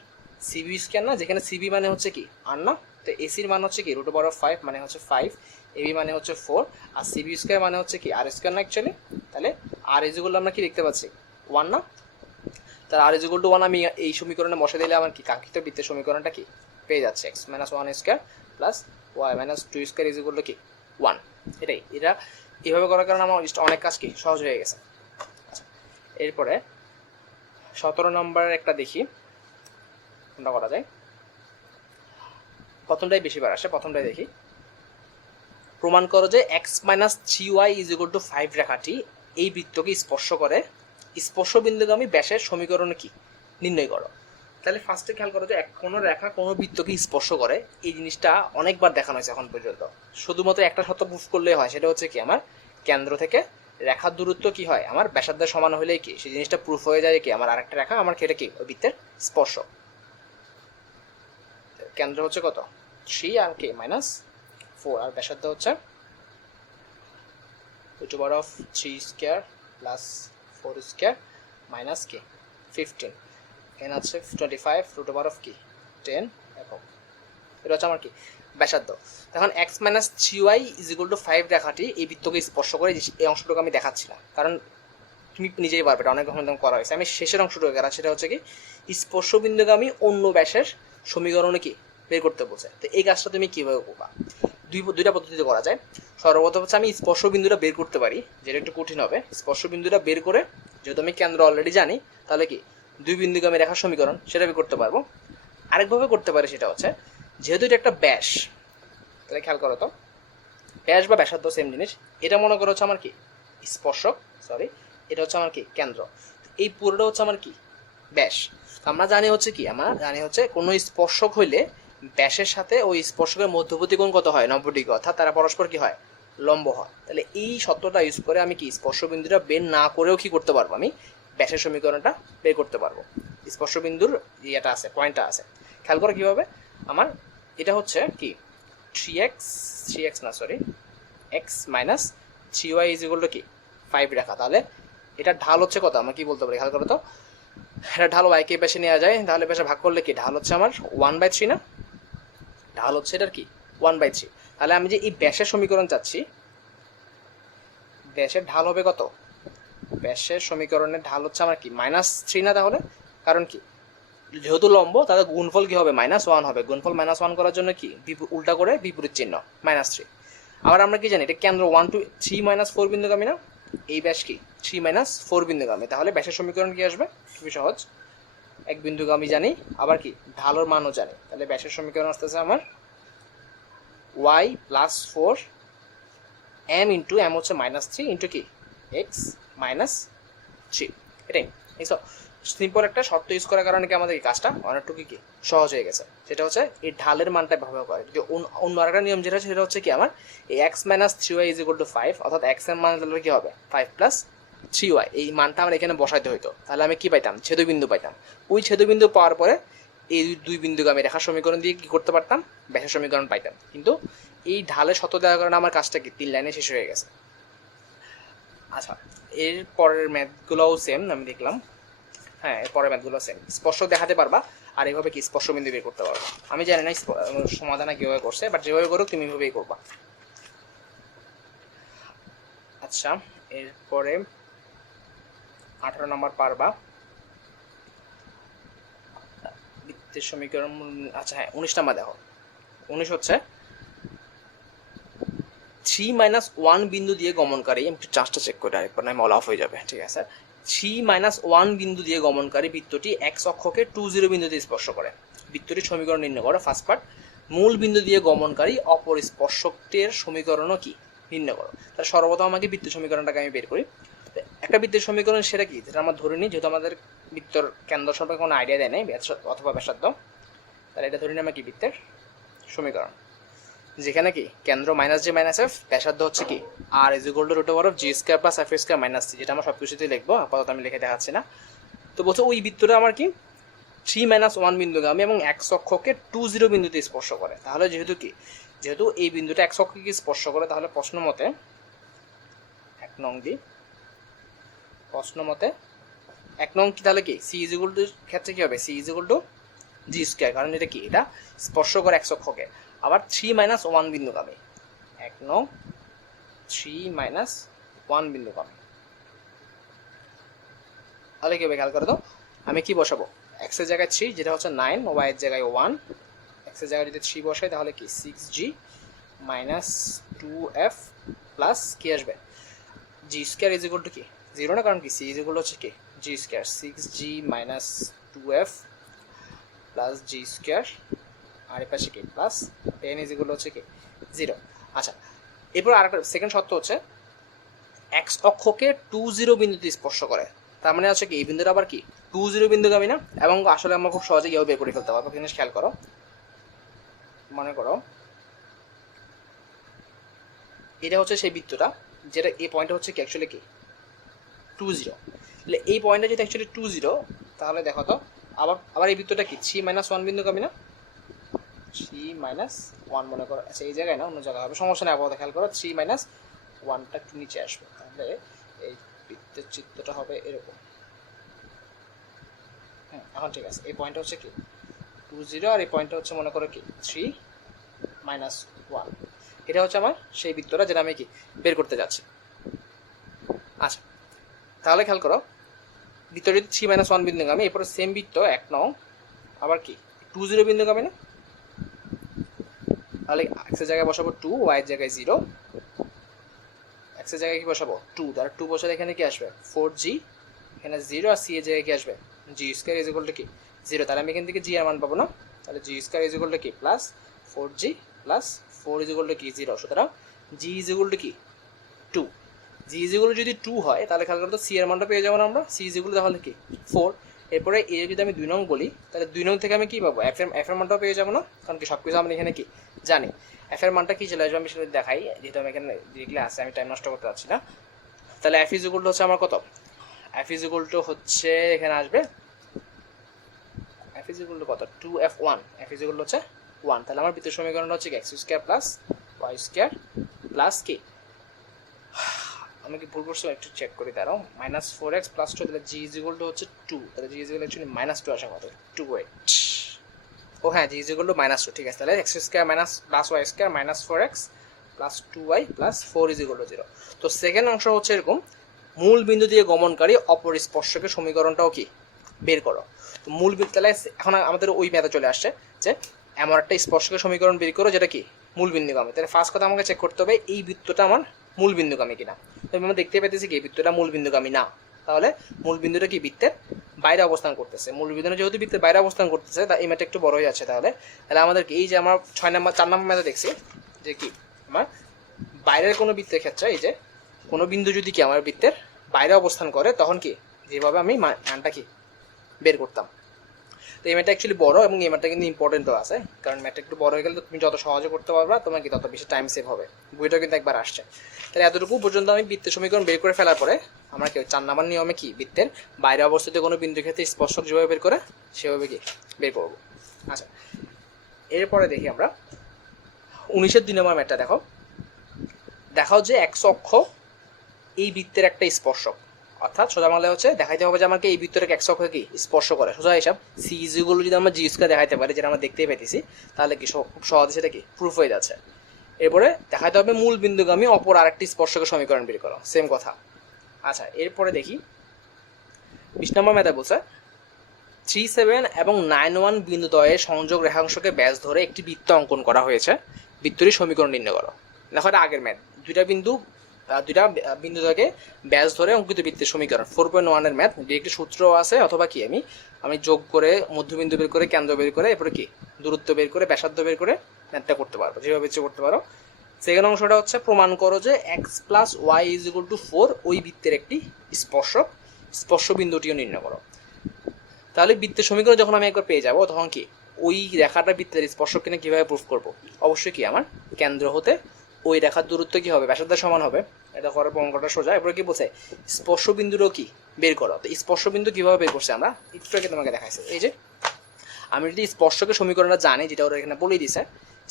সিবি স্কোয়ার না, যেখানে সিবি মানে হচ্ছে কি আর না, তো এসির মান হচ্ছে কি √5 মানে হচ্ছে 5, এবি মানে হচ্ছে 4, আর সিবি স্কোয়ার মানে হচ্ছে কি আর স্কোয়ার না অ্যাকচুয়ালি, তাহলে আর ইজ ইকুয়াল টু আমরা কি দেখতে পাচ্ছি 1 না, তাহলে আর ইজ ইকুয়াল টু 1 আমি এই সমীকরণে বসে দিলে আমার কি কাঙ্ক্ষিত বৃত্তের সমীকরণটা কি পেয়ে যাচ্ছে x minus 1 square plus y minus 2 square is equal to কি 1। এটাই, এটা এইভাবে করার কারণে আমার অনেক কাজ কি সহজ হয়ে গেছে। আচ্ছা, এরপরে 17 নম্বরের একটা দেখি কোনটা করা যায়, প্রথমটাই বেশিবার আসে, প্রথমটাই দেখি। প্রমাণ করো যে x minus 3y is equal two 5 রেখাটি এই বৃত্তকে স্পর্শ করে, স্পর্শ বিন্দুগামী ব্যাসের সমীকরণ কি নির্ণয় করো। তাহলে ফার্স্টে খেয়াল করো যে কোনো রেখা কোনো বৃত্তকে স্পর্শ করে, এই জিনিসটা অনেকবার দেখানো হয়েছে এখন পর্যন্ত, শুধুমাত্র একটা শর্ত প্রুফ করলেই হয়, সেটা হচ্ছে কি আমার কেন্দ্র থেকে রেখার দূরত্ব কি হয় আমার ব্যাসার্ধের সমান হলেই কি সেই জিনিসটা প্রুফ হয়ে যায় কি আমার আরেকটা রেখা আমার কেটে কি ওই বৃত্তের স্পর্শ। কেন্দ্র হচ্ছে কত 3 আর কে -4 আর ব্যাসার্ধ হচ্ছে √3 স্কয়ার প্লাস 4 স্কয়ার মাইনাস কে 15 এখানে আছে 25 √কি 10 একক। এটা হচ্ছে আমার কি ব্যাসার্ধ। এখন x - 3y = 5 রেখাটি এই বৃত্তকে স্পর্শ করে, এই অংশটুকু আমি দেখাচ্ছি না কারণ তুমি নিজেই পারবে, এটা অনেক ঘন্টা করা হয়েছে। আমি শেষের অংশটুকু করা, সেটা হচ্ছে কি স্পর্শ বিন্দুকে আমি অন্য ব্যাসের সমীকরণে কি বের করতে বলছে। তো এই কাজটা তুমি কিভাবে করবা? দুইটা পদ্ধতিতে করা যায়। সর্বপ্রথম হচ্ছে আমি স্পর্শ বিন্দুটা বের করতে পারি, যেটা একটু কঠিন হবে। স্পর্শ বিন্দুটা বের করে যেহেতু আমি কেন্দ্র অলরেডি জানি, তাহলে কি দুই বিন্দুকে আমি রেখার সমীকরণ সেটা বের করতে পারবো। আরেকভাবে করতে পারি, সেটা হচ্ছে যেহেতু এটা একটা ব্যাস, তাহলে খেয়াল করো তো ব্যাস বা ব্যাসার্ধ সেম জিনিস। এটা মনে করো হচ্ছে আমার কি স্পর্শক, এটা হচ্ছে আমার কি কেন্দ্র। এই পুরোটা হচ্ছে আমার কি ব্যাস। আমরা জানি হচ্ছে কি, আমরা জানি হচ্ছে কোনো স্পর্শক হইলে ব্যাসের সাথে ওই স্পর্শকের মধ্যবর্তী কোণ কত হয় 90 ডিগ্রি, অর্থাৎ তারা পরস্পর কি হয় লম্ব হয়। তাহলে এই সত্যটা ইউজ করে আমি কি স্পর্শ বিন্দুটা বের না করেও কি করতে পারবো, আমি ব্যাসের সমীকরণটা বের করতে পারবো। স্পর্শ বিন্দুর ইয়েটা আছে, পয়েন্টটা আছে, খেয়াল করে কিভাবে। আমার এটা হচ্ছে কি 3x x - 3y = কি 5 রেখা। তাহলে এটা ঢাল হচ্ছে কত, আমরা কি বলতে পারি খেয়াল করো তো। এটা ঢাল y কে পাশে নেওয়া যায়, তাহলে পাশে ভাগ করলে কি ঢাল হচ্ছে আমার 1/3 না, ঢাল হচ্ছে এটার কি 1/3। তাহলে আমি যে এই ব্যাসের সমীকরণ চাচ্ছি, ব্যাসের ঢাল হবে কত, ব্যাসের সমীকরণের ঢাল হচ্ছে আমার কি -3 না। তাহলে কারণ কি যেহেতু লম্ব, তাহলে গুণফল কি হবে -1 হবে। গুণফল -1 করার জন্য কি উল্টা করে বিপরীত চিহ্ন -3। আবার আমরা কি জানি এটা কেন্দ্র 1 2 3 - 4 বিন্দুগামী না, এই ব্যাস কি 3 - 4 বিন্দুগামী। তাহলে ব্যাসের সমীকরণ কি আসবে, খুবই সহজ, এক বিন্দুগামী জানি, আবার কি ঢালের মানও জানি। তাহলে ব্যাসের সমীকরণ আসতেছে আমার y + 4 m * m হচ্ছে -3 * কি x - 3। এটাই সিম্পল একটা শর্ত ইউজ করার কারণে কি আমাদের এই কাজটা অনেকটুকু কি সহজ হয়ে গেছে। সেটা হচ্ছে এই ঢালের মানটা ব্যবহার করে। যদি অন্য আরেকটা নিয়ম যেটা সেটা হচ্ছে কি আমার এই x - 3y = 5, অর্থাৎ x এর মান তাহলে কি হবে 5 + 3y। এই মানটা আমার এখানে বসাইতে হইতো, তাহলে আমি কি পাইতাম ছেদবিন্দু পাইতাম। ওই ছেদবিন্দু পাওয়ার পরে এই দুই বিন্দুকে আমি রেখার সমীকরণ দিয়ে কি করতে পারতাম, ব্যাসের সমীকরণ পাইতাম। কিন্তু এই ঢালের শর্ত দেওয়ার কারণে আমার কাজটা কি 3 লাইনে শেষ হয়ে গেছে। আচ্ছা, এর পরের ম্যাথগুলোও সেম আমি দেখলাম। হ্যাঁ, এর পরের ম্যাথগুলো সেম, স্পর্শক দেখাতে পারবা আর এইভাবে কি স্পর্শ বিন্দু বের করতে পারবা। আমি জানি না সমাধান কীভাবে করছে, বাট যেভাবে করুক তুমি এইভাবেই করবা। আচ্ছা, এরপরে 18 নম্বর পারবা বৃত্তের সমীকরণ। আচ্ছা হ্যাঁ, 19 নাম্বার দেখো। 19 হচ্ছে 3 - 1 বিন্দু দিয়ে গমনকারী, আমি একটু চার্জটা চেক করে আরেকবার, না অল অফ হয়ে যাবে, ঠিক আছে। 3 - 1 বিন্দু দিয়ে গমনকারী বৃত্তটি x অক্ষকে 20 বিন্দুতে স্পর্শ করে। বৃত্তটির সমীকরণ নির্ণয় করো। ফার্স্ট পার্ট, মূল বিন্দু দিয়ে গমনকারী অপর স্পর্শকটির সমীকরণও কি নির্ণয় করো। তাহলে সর্বপ্রথম আমাকে বৃত্তের সমীকরণটাকে আমি বের করি। একটা বৃত্তের সমীকরণ সেটা কি, যেটা আমরা ধরে নিই, যেহেতু আমাদের বৃত্তর কেন্দ্র সম্পর্কে কোনো আইডিয়া দেয় নাই অথবা ব্যাসার্ধ, তাহলে এটা ধরে নিই আমরা কি বৃত্তের সমীকরণ, যেখানে কি কেন্দ্র -j - f, ব্যাসার্ধ হচ্ছে কি r = √g² + f² - c, যেটা আমরা সবকিছুতেই লিখবো, আপাতত আমি লিখে দেখাচ্ছি না। তো বলছে ওই বৃত্তটা আমার কি 3 - 1 বিন্দুগামী এবং x অক্ষকে 20 বিন্দুতে স্পর্শ করে। তাহলে যেহেতু এই বিন্দুটা x অক্ষকে স্পর্শ করে, তাহলে প্রশ্ন মতে 1 নং দি, প্রশ্ন মতে 1 নং কি, তাহলে কি c = ক্ষেত্রে কি হবে, c = g², কারণ এটা কি এটা স্পর্শ করে x অক্ষকে। আবার 3 - 1 বিন্দুগামী, 1 নং 3 - 1 বিন্দুগামী, তাহলে কি হবে খেয়াল করে তো। আমি কি বসাবো, x এর জায়গায় 3 যেটা হচ্ছে 9, y এর জায়গায় 1, x এর জায়গায় যদি 3 বসাই তাহলে কি 6g - 2f প্লাস কি আসবে g² = কি 0 না, কারণ কি c হচ্ছে কি g², 6g - 2f plus g², আর এর পাশে কি প্লাস 10 হচ্ছে কি 0। আচ্ছা, এরপর আরেকটা সেকেন্ড শর্ত হচ্ছে x অক্ষকে 20 বিন্দুতে স্পর্শ করে। তার মানে হচ্ছে কি এই বিন্দুটা আবার কি 20 বিন্দুগামী না, এবং আসলে আমরা খুব সহজে ইয়েও বের করে ফেলতে পারবো। জিনিস খেয়াল করো, মনে করো এটা হচ্ছে সেই বৃত্তটা, যেটা এই পয়েন্টটা হচ্ছে কি অ্যাকচুয়ালি কি 20, তাহলে এই পয়েন্টটা যদি অ্যাকচুয়ালি 20, তাহলে দেখো তো আবার এই বৃত্তটা কি 3 - 1 বিন্দুগামী না, থ্রি মাইনাস ওয়ান মনে করো, আচ্ছা এই জায়গায় না অন্য জায়গায় হবে, সমস্যা নেই, আপাতত খেয়াল করো থ্রি মাইনাস ওয়ানটা একটু নিচে আসবে, তাহলে এই বৃত্তের চিত্রটা হবে এরকম। হ্যাঁ এখন ঠিক আছে, এই পয়েন্টটা হচ্ছে কি 2 0 আর এই পয়েন্টটা হচ্ছে মনে করো কি 3 মাইনাস ওয়ান, এটা হচ্ছে আমার সেই বৃত্তটা যেটা আমি কি বের করতে যাচ্ছি। আচ্ছা তাহলে খেয়াল করো বৃত্ত যদি 3 মাইনাস ওয়ান বিন্দুগামী, এরপরে সেম বৃত্ত 1 নং আবার কি 2 0 বিন্দুগামী না, তাহলে এক্স এর জায়গায় বসাবো 2, ওয়াই এর জায়গায় 0, এক্স এর জায়গায় কি বসাবো 2, তার 2 বসালে এখানে কি আসবে 4g, এখানে 0, আর সি এর জায়গায় কি আসবে জি স্কয়ার ইজ ইকুয়াল টু কি 0, তাহলে আমি এখান থেকে জি এর মান পাবো না, তাহলে জি স্কয়ার ইজ ইকুয়াল টু কি plus 4g plus 4 is equal to কি 0, সুতরাং জি ইজ ইকুয়াল টু কি 2, জি ইজ ইকুয়াল যদি 2 হয় তাহলে খেয়াল করো তো সি এর মানটা পেয়ে যাবো না আমরা, সি ইজ ইকুয়াল তাহলে কি 4, এরপরে এ যদি আমি 2 নং বলি তাহলে 2 নং থেকে আমি কি পাবো এফ এর মানটাও পেয়ে যাবো না, কারণ কি সব কিছু আমরা এখানে কি জানি, এফ এর মানটা কি চলে আসবে আমি সেটা দেখাই, যেহেতু আমি এখানে ডিরেক্টলি আসে আমি টাইম নষ্ট করতে পারছি না। তাহলে এফ ইজ ইকুয়াল টু হচ্ছে আমার কত, এফ ইজ ইকুয়াল টু হচ্ছে এখানে আসবে এফ ইজ ইকুয়াল টু কত 2f1, F is equal to হচ্ছে 1, তাহলে আমার বৃত্তের সমীকরণটা হচ্ছে x square plus Y square plus কি, আমি কি ভুল করছি একটু চেক করি দাঁড়াও, মাইনাস 4x প্লাস 2, তাহলে জি ইজ ইকুয়াল টু হচ্ছে 2, তাহলে g is equal actually minus 2 আসা কত 2/8, ও হ্যাঁ g is equal to minus 2, ঠিক আছে, তাহলে x square minus plus Y square minus 4x plus 2y plus 4 is equal to 0। তো সেকেন্ড অংশ হচ্ছে এরকম, মূল বিন্দু দিয়ে গমনকারী অপর স্পর্শকের সমীকরণটাও কি বের করো। তো মূল বিন্দু, তাহলে এখন আমাদের ওই মেথড চলে আসছে যে এমন একটা স্পর্শকের সমীকরণ বের করো যেটা কি মূল বিন্দুগামী, তাহলে ফার্স্ট কথা আমাকে চেক করতে হবে এই বৃত্তটা আমার মূল বিন্দুগামী কিনা, তো আমরা দেখতে পেতেছি কি এই বৃত্তটা মূল বিন্দুগামী না, তাহলে মূল বিন্দুটা কি বৃত্তের বাইরে অবস্থান করতেছে, মূল বিন্দুটা যেহেতু বৃত্তের বাইরে অবস্থান করতেছে তা এই ম্যাথটা একটু বড় হয়ে যাচ্ছে, তাহলে তাহলে আমাদের এই যে আমার 4 নম্বর ম্যাথে দেখছি যে কি আমার বাইরের কোনো বৃত্তের ক্ষেত্রে এই যে কোনো বিন্দু যদি কি আমার বৃত্তের বাইরে অবস্থান করে তখন কি যেভাবে আমি মানটা কি বের করতাম। তো এই ম্যাথটা অ্যাকচুয়ালি বড় এবং এই ম্যাথটা কিন্তু ইম্পর্টেন্টও আছে, কারণ ম্যাথটা একটু বড় হয়ে গেলে তুমি যত সহজে করতে পারবা তোমার কি তত বেশি টাইম সেভ হবে, বইটাও কিন্তু একবার আসছে। তাহলে এতটুকু পর্যন্ত আমি বৃত্তের সমীকরণ বের করে ফেলার পরে আমরা কি 4 নম্বর নিয়মে কি বৃত্তের বাইরে অবস্থিত কোনো বিন্দুর ক্ষেত্রে স্পর্শক যেভাবে বের করে সেভাবে কি বের করবো। আচ্ছা এরপরে দেখি আমরা 19-এর 2 নম্বর ম্যাথটা দেখাও যে এক্স অক্ষ এই বৃত্তের একটা স্পর্শক, অর্থাৎ সোজা বাংলায় হচ্ছে দেখাইতে হবে যে আমাকে এই বৃত্তটাকে এক্স অক্ষে কি স্পর্শ করে, সোজা হিসাব সি ইজগুলো যদি আমরা জি স্কয়ার দেখাইতে পারি যেটা আমরা দেখতেই পেতেছি তাহলে কি খুব সহজে সেটা কি প্রুফ হয়ে যাচ্ছে। এরপরে দেখাইতে হবে মূল বিন্দুগামী অপর আরেকটি স্পর্শকের সমীকরণ বের করো, সেম কথা। আচ্ছা এরপরে দেখি 20 নম্বর ম্যাথে বলছে 3, 7 এবং 9, 1 বিন্দুদ্বয়ের সংযোগ রেখাংশকে ব্যাস ধরে একটি বৃত্ত অঙ্কন করা হয়েছে, বৃত্তটির সমীকরণ নির্ণয় করো। দেখো এটা আগের ম্যাথ, দুইটা বিন্দুদ্বয়কে ব্যাস ধরে অঙ্কিত বৃত্তের সমীকরণ 4.1 এর ম্যাথ, একটি সূত্র আছে অথবা কি আমি যোগ করে মধ্যবিন্দু বের করে কেন্দ্র বের করে এরপরে কি দূরত্ব বের করে ব্যাসার্ধ বের করে ম্যাথটা করতে পারবো, যেভাবে ইচ্ছে করতে পারো। সেকেন্ড অংশটা হচ্ছে প্রমাণ করো যে x plus y is equal to 4 ওই বৃত্তের একটি স্পর্শ বিন্দুটিও নির্ণয় করো। তাহলে বৃত্তের সমীকরণ যখন আমি একবার পেয়ে যাবো তখন কি ওই রেখাটা বৃত্তের স্পর্শক কিনা কিভাবে প্রুফ করবো, অবশ্যই কি আমার কেন্দ্র হতে ওই রেখার দূরত্ব কি হবে ব্যাসার্ধের সমান হবে, এটা করার প্রমাণ করাটা সোজা। এরপরে কি বলছে স্পর্শ বিন্দুরও কি বের করো, তো স্পর্শ বিন্দু কিভাবে বের করছে আমরা একটু আগে তোমাকে দেখাইছে, এই যে আমি যদি স্পর্শকের সমীকরণটা জানি যেটা ওরা এখানে বলে দিছে,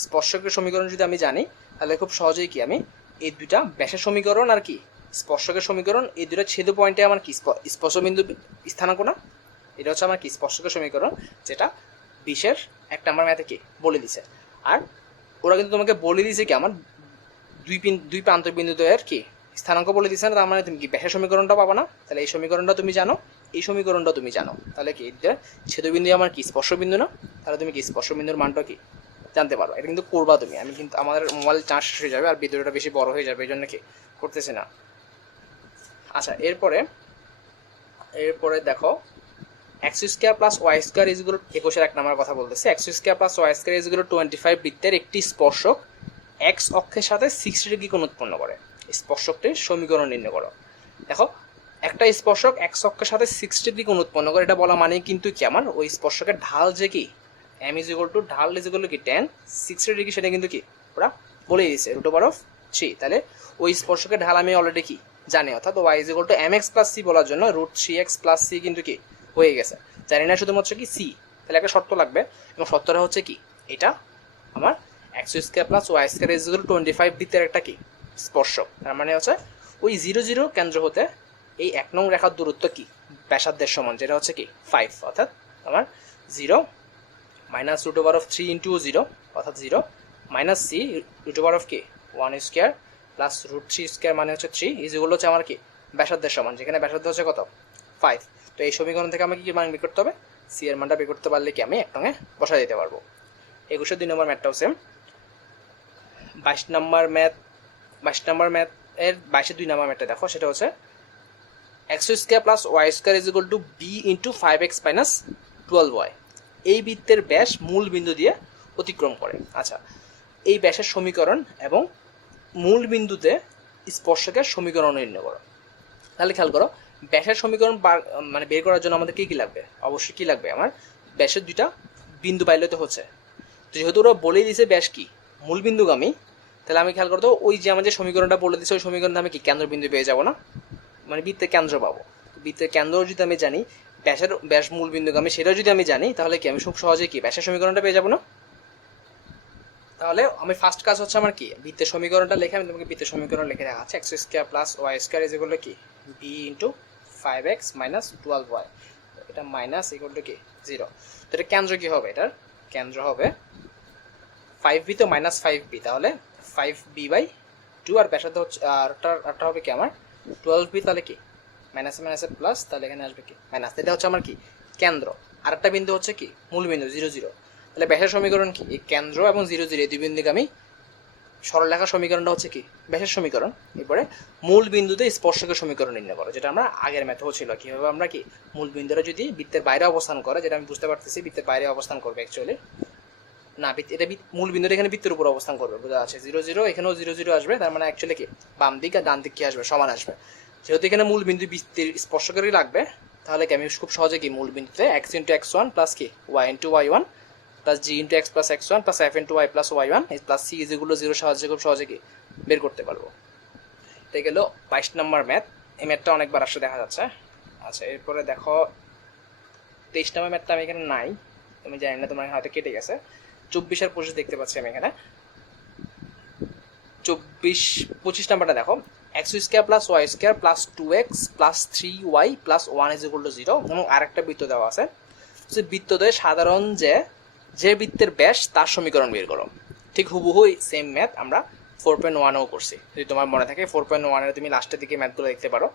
স্পর্শকের সমীকরণ যদি আমি জানি তাহলে খুব সহজেই কি আমি এই দুইটা ব্যাসের সমীকরণ আর কি স্পর্শকের সমীকরণ এই দুইটা ছেদ পয়েন্টে আমার কি স্পর্শ বিন্দু স্থানাঙ্ক না, এটা হচ্ছে আমার কি স্পর্শকের সমীকরণ যেটা 20-এর 1 নম্বর ম্যাথে কি বলে দিছে। আর ওরা কিন্তু তোমাকে বলে দিছে কি আমার দুই প্রান্ত বিন্দুদ্বয়ের কি স্থানাঙ্ক বলে দিছে না, তার মানে তুমি কি ব্যাসের সমীকরণটা পাবা না, তাহলে এই সমীকরণটা তুমি জানো এই সমীকরণটা তুমি জানো, তাহলে কি ছেদবিন্দু আমার কি স্পর্শবিন্দু না, তাহলে তুমি কি স্পর্শবিন্দুর মানটা কি জানতে পারো। এটা কিন্তু করবা তুমি, আমি কিন্তু আমাদের মোবাইল চার্জ শেষ হয়ে যাবে আর ভিডিওটা বেশি বড় হয়ে যাবে এই জন্য কি করতেছি না। আচ্ছা এরপরে দেখো X square plus Y square is equal 21-এর 1 নম্বর কথা বলতেছে, X square plus Y square is equal 25 বৃত্তের একটি স্পর্শক এক্স অক্ষের সাথে 60 ডিগ্রি কোণ উৎপন্ন করে, স্পর্শকটির সমীকরণ নির্ণয় করো। দেখো একটা স্পর্শক এক্স অক্ষের সাথে 60 ডিগ্রি কোণ উৎপন্ন করে, এটা বলা মানে কিন্তু কি আমার ওই স্পর্শকের ঢাল যে কি এম ইজ ইকুয়াল টু ঢাল ইজ ইকুয়াল টু কি tan 60 ডিগ্রি, সেটা কিন্তু কি ওরা বলে দিয়েছে √3, তাহলে ওই স্পর্শকের ঢাল আমি অলরেডি কি জানি, অর্থাৎ y is equal to mx plus c বলার জন্য √3x প্লাস সি কিন্তু কি হয়ে গেছে, জানি না শুধুমাত্র কি সি, তাহলে একটা শর্ত লাগবে এবং শর্তটা হচ্ছে কি এটা আমার x square plus Y square is equal to 25 বৃত্তের একটা কি স্পর্শক। তার মানে হচ্ছে ওই 0 0 কেন্দ্র হতে এই 1 নং রেখার দূরত্ব কি ব্যাসার্ধের সমান, যেটা হচ্ছে কি 5, অর্থাৎ আমার 0 minus root over of 3 into 0 অর্থাৎ 0 minus c root over of কি 1 স্কোয়ার প্লাস রুট 3 স্কোয়ার মানে হচ্ছে 3 ইজ ইকুয়াল হচ্ছে আমার কি ব্যাসার্ধের সমান, যেখানে ব্যাসার্ধ হচ্ছে কত 5। তো এই সমীকরণ থেকে আমাকে কি মান বের করতে হবে, সি এর মানটা বের করতে পারলে কি আমি 1 নঙে বসাই দিতে পারবো। 21 2 নম্বর ম্যাথটাও সেম। 22 নম্বর ম্যাথ এর 22 2 নম্বর ম্যাথটা দেখো, সেটা হচ্ছে x square plus Y square is equal to b into 5x minus 12y। এই বৃত্তের ব্যাস মূল বিন্দু দিয়ে অতিক্রম করে। আচ্ছা, এই ব্যাসের সমীকরণ এবং মূল বিন্দুতে স্পর্শকের সমীকরণ নির্ণয় করো। তাহলে খেয়াল করো, ব্যাসের সমীকরণ মানে বের করার জন্য আমাদের কি লাগবে, অবশ্যই কি লাগবে, আমার ব্যাসের দুইটা বিন্দু পাইলে তো হচ্ছে। তো যেহেতু ওরা বলেই দিয়েছে ব্যাস কি মূল বিন্দুগামী, তাহলে আমি খেয়াল করতো ওই যে আমাদের সমীকরণটা বলে দিচ্ছে ওই সমীকরণে আমি কি কেন্দ্রবিন্দু পেয়ে যাবো না, মানে বৃত্তের কেন্দ্র পাবো। বৃত্তের কেন্দ্র যদি আমি জানি, ব্যাস মূল বিন্দুগামী সেটাও যদি আমি জানি, তাহলে কি আমি খুব সহজে কি ব্যাসের সমীকরণটা পেয়ে যাবো না। তাহলে আমি ফার্স্ট কাজ হচ্ছে আমার কি বৃত্তের সমীকরণটা লিখে আমি তোমাকে বৃত্তের সমীকরণ লিখে রাখা আছে X square plus Y square is equal to কি B into 5x minus 12y, এটা মাইনাস ইকুয়াল টু কি 0। তো এটা কেন্দ্র কি হবে, এটার কেন্দ্র হবে 5b তো মাইনাস 5b, তাহলে 5b/2 আর ব্যাসার্ধ হচ্ছে আরটা হবে কি আমার 12b, তাহলে কি মাইনাসে মাইনাসে প্লাস, তাহলে এখানে আসবে কি মাইনাস। এটা হচ্ছে আমার কি কেন্দ্র, আর একটা বিন্দু হচ্ছে কি মূল বিন্দু 0 0। তাহলে ব্যাসের সমীকরণ কি এই কেন্দ্র এবং 0 0 এই দুই বিন্দুকে আমি সরলরেখার সমীকরণটা হচ্ছে কি ব্যাসের সমীকরণ। এরপরে মূল বিন্দুতে স্পর্শকের সমীকরণ নির্ণয় করো, যেটা আমরা আগের ম্যাথও ছিল। কীভাবে আমরা কি মূল বিন্দুরা যদি বৃত্তের বাইরে অবস্থান করে, যেটা আমি বুঝতে পারতেছি বৃত্তের বাইরে অবস্থান করবে অ্যাকচুয়ালি না, এটা মূল বিন্দুটা এখানে বৃত্তের উপর অবস্থান করবে, বোঝা আছে 0 0 এখানেও 0 0 আসবে, তার মানে অ্যাকচুয়ালি কি বাম দিক আর ডান দিক কি আসবে সমান আসবে। যেহেতু এখানে মূল বিন্দু বৃত্তের স্পর্শকেরই লাগবে, তাহলে কি আমি খুব সহজে কি মূল বিন্দুতে x ইন্টু x1 প্লাস কি y into y1 plus g into x plus x1 plus f into y plus y1 plus c যেগুলো 0 সাহায্যে খুব সহজে কি বের করতে পারবো। এটা গেল 22 নম্বর ম্যাথ। এই ম্যাথটা অনেকবার আসলে দেখা যাচ্ছে। আচ্ছা, এরপরে দেখো 23 নম্বর ম্যাথটা আমি এখানে নাই, তুমি জানি না, তোমার হয়তো কেটে গেছে। 24 আর 25 দেখতে পাচ্ছি আমি এখানে। 25 নাম্বারটা দেখো, x square plus Y square plus 2x plus 3y plus 1 is equal to 0 এবং আরেকটা বৃত্ত দেওয়া আছে। সে বৃত্তদ্বয়ে সাধারণ যে বৃত্তের ব্যাস তার সমীকরণ বের করো। ঠিক হুবহু সেম ম্যাথ আমরা 4.1ও করছি, যদি তোমার মনে থাকে 4.1 তুমি লাস্টের দিকে ম্যাথগুলো দেখতে পারো।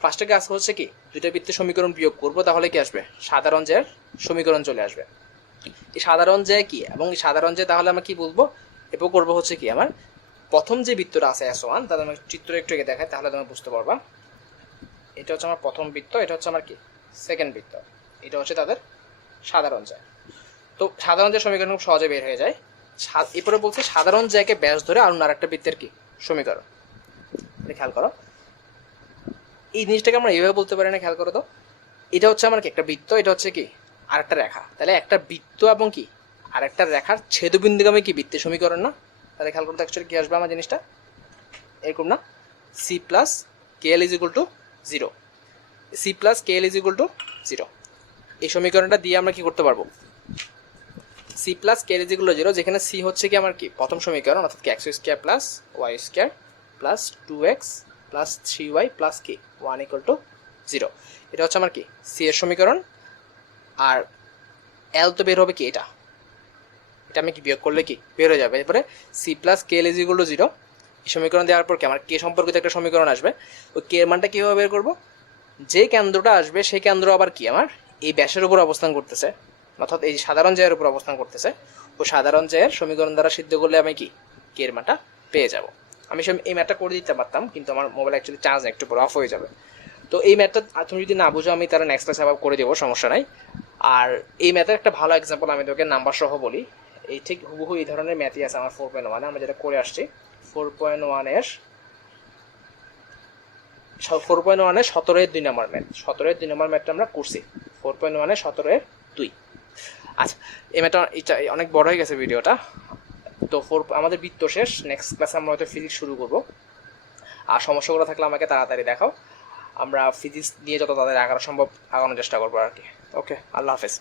ফার্স্টে কাজ হচ্ছে কি দুইটা বৃত্তের সমীকরণ বিয়োগ করবো, তাহলে কি আসবে সাধারণ জের সমীকরণ চলে আসবে। এই সাধারণ যে কি এবং এই সাধারণ যে তাহলে আমরা কি বলবো, এরপর করবো হচ্ছে কি আমার প্রথম যে বৃত্তটা আছে S1, তাহলে আমি চিত্র একটু এঁকে দেখাই, তাহলে তুমি বুঝতে পারবা। এটা হচ্ছে আমার প্রথম বৃত্ত, এটা হচ্ছে আমার কি সেকেন্ড বৃত্ত, এটা হচ্ছে তাদের সাধারণ জ্যা। তো সাধারণ যে সমীকরণ খুব সহজে বের হয়ে যায়। এরপরে বলছে সাধারণ জ্যাকে ব্যাস ধরে আর আরেকটা বৃত্তের কি সমীকরণ। খেয়াল করো এই জিনিসটাকে আমরা এইভাবে বলতে পারি না, খেয়াল করো তো, এটা হচ্ছে আমার কি একটা বৃত্ত, এটা হচ্ছে কি আরেকটা রেখা, তাহলে একটা বৃত্ত এবং কি আরেকটা রেখার ছেদবিন্দুগামী কি বৃত্তের সমীকরণ না। তাহলে খেয়াল করতে অ্যাকচুয়ালি কি আসবে আমার জিনিসটা এরকম না, c plus k l is equal to 0, c plus k l is equal to 0। এই সমীকরণটা দিয়ে আমরা কি করতে পারবো, c plus k l is equal to 0, যেখানে সি হচ্ছে কি আমার কি প্রথম সমীকরণ, অর্থাৎ কি x square plus Y square plus 2x plus 3y plus কি 1 ইকুয়াল টু 0। এটা হচ্ছে আমার কি সি এর সমীকরণ। আর এল তো বের হবে কি এটা আমি কি বিয়োগ করলে কি বের হয়ে যাবে। এরপরে c plus k l is equal to 0, এই সমীকরণ দেওয়ার পর কি আমার কে সম্পর্কিত একটা সমীকরণ আসবে। ওই কে এর মানটা কীভাবে বের করবো, যে কেন্দ্রটা আসবে সেই কেন্দ্র আবার কি আমার এই ব্যাসের উপর অবস্থান করতেছে, অর্থাৎ এই সাধারণ জ্যায়ের উপর অবস্থান করতেছে। ও সাধারণ জ্যায়ের সমীকরণ দ্বারা সিদ্ধ করলে আমি কি কে এর মানটা পেয়ে যাব। আমি এই ম্যাথটা করে দিতে পারতাম, কিন্তু আমার মোবাইল অ্যাকচুয়ালি চার্জ একটু পরে অফ হয়ে যাবে। তো এই ম্যাথটা তুমি যদি না বুঝো আমি তারা নেক্সট ক্লাসে আবার করে দেবো, সমস্যা নাই। আর এই ম্যাথের একটা ভালো এক্সাম্পল আমি তোকে নাম্বার সহ বলি। এই ঠিক হুবহু এই ধরনের ম্যাথই আছে আমার 4.1, আমরা যেটা করে আসছি 4.1-এর 17-এর 2 নম্বর ম্যাথ। 17-এর 2 নম্বর ম্যাথটা আমরা করছি 4.1-এর 17-এর 2। আচ্ছা, এই ম্যাথটা এটা অনেক বড় হয়ে গেছে ভিডিওটা। তো আমাদের বৃত্ত শেষ, নেক্সট ক্লাসে আমরা হয়তো ফিজিক্স শুরু করবো। আর সমস্যাগুলো থাকলে আমাকে তাড়াতাড়ি দেখাও, আমরা ফিজিক্স নিয়ে যত তাদের আগানো সম্ভব আগানোর চেষ্টা করবো আর কি। ওকে, আল্লাহ হাফেজ।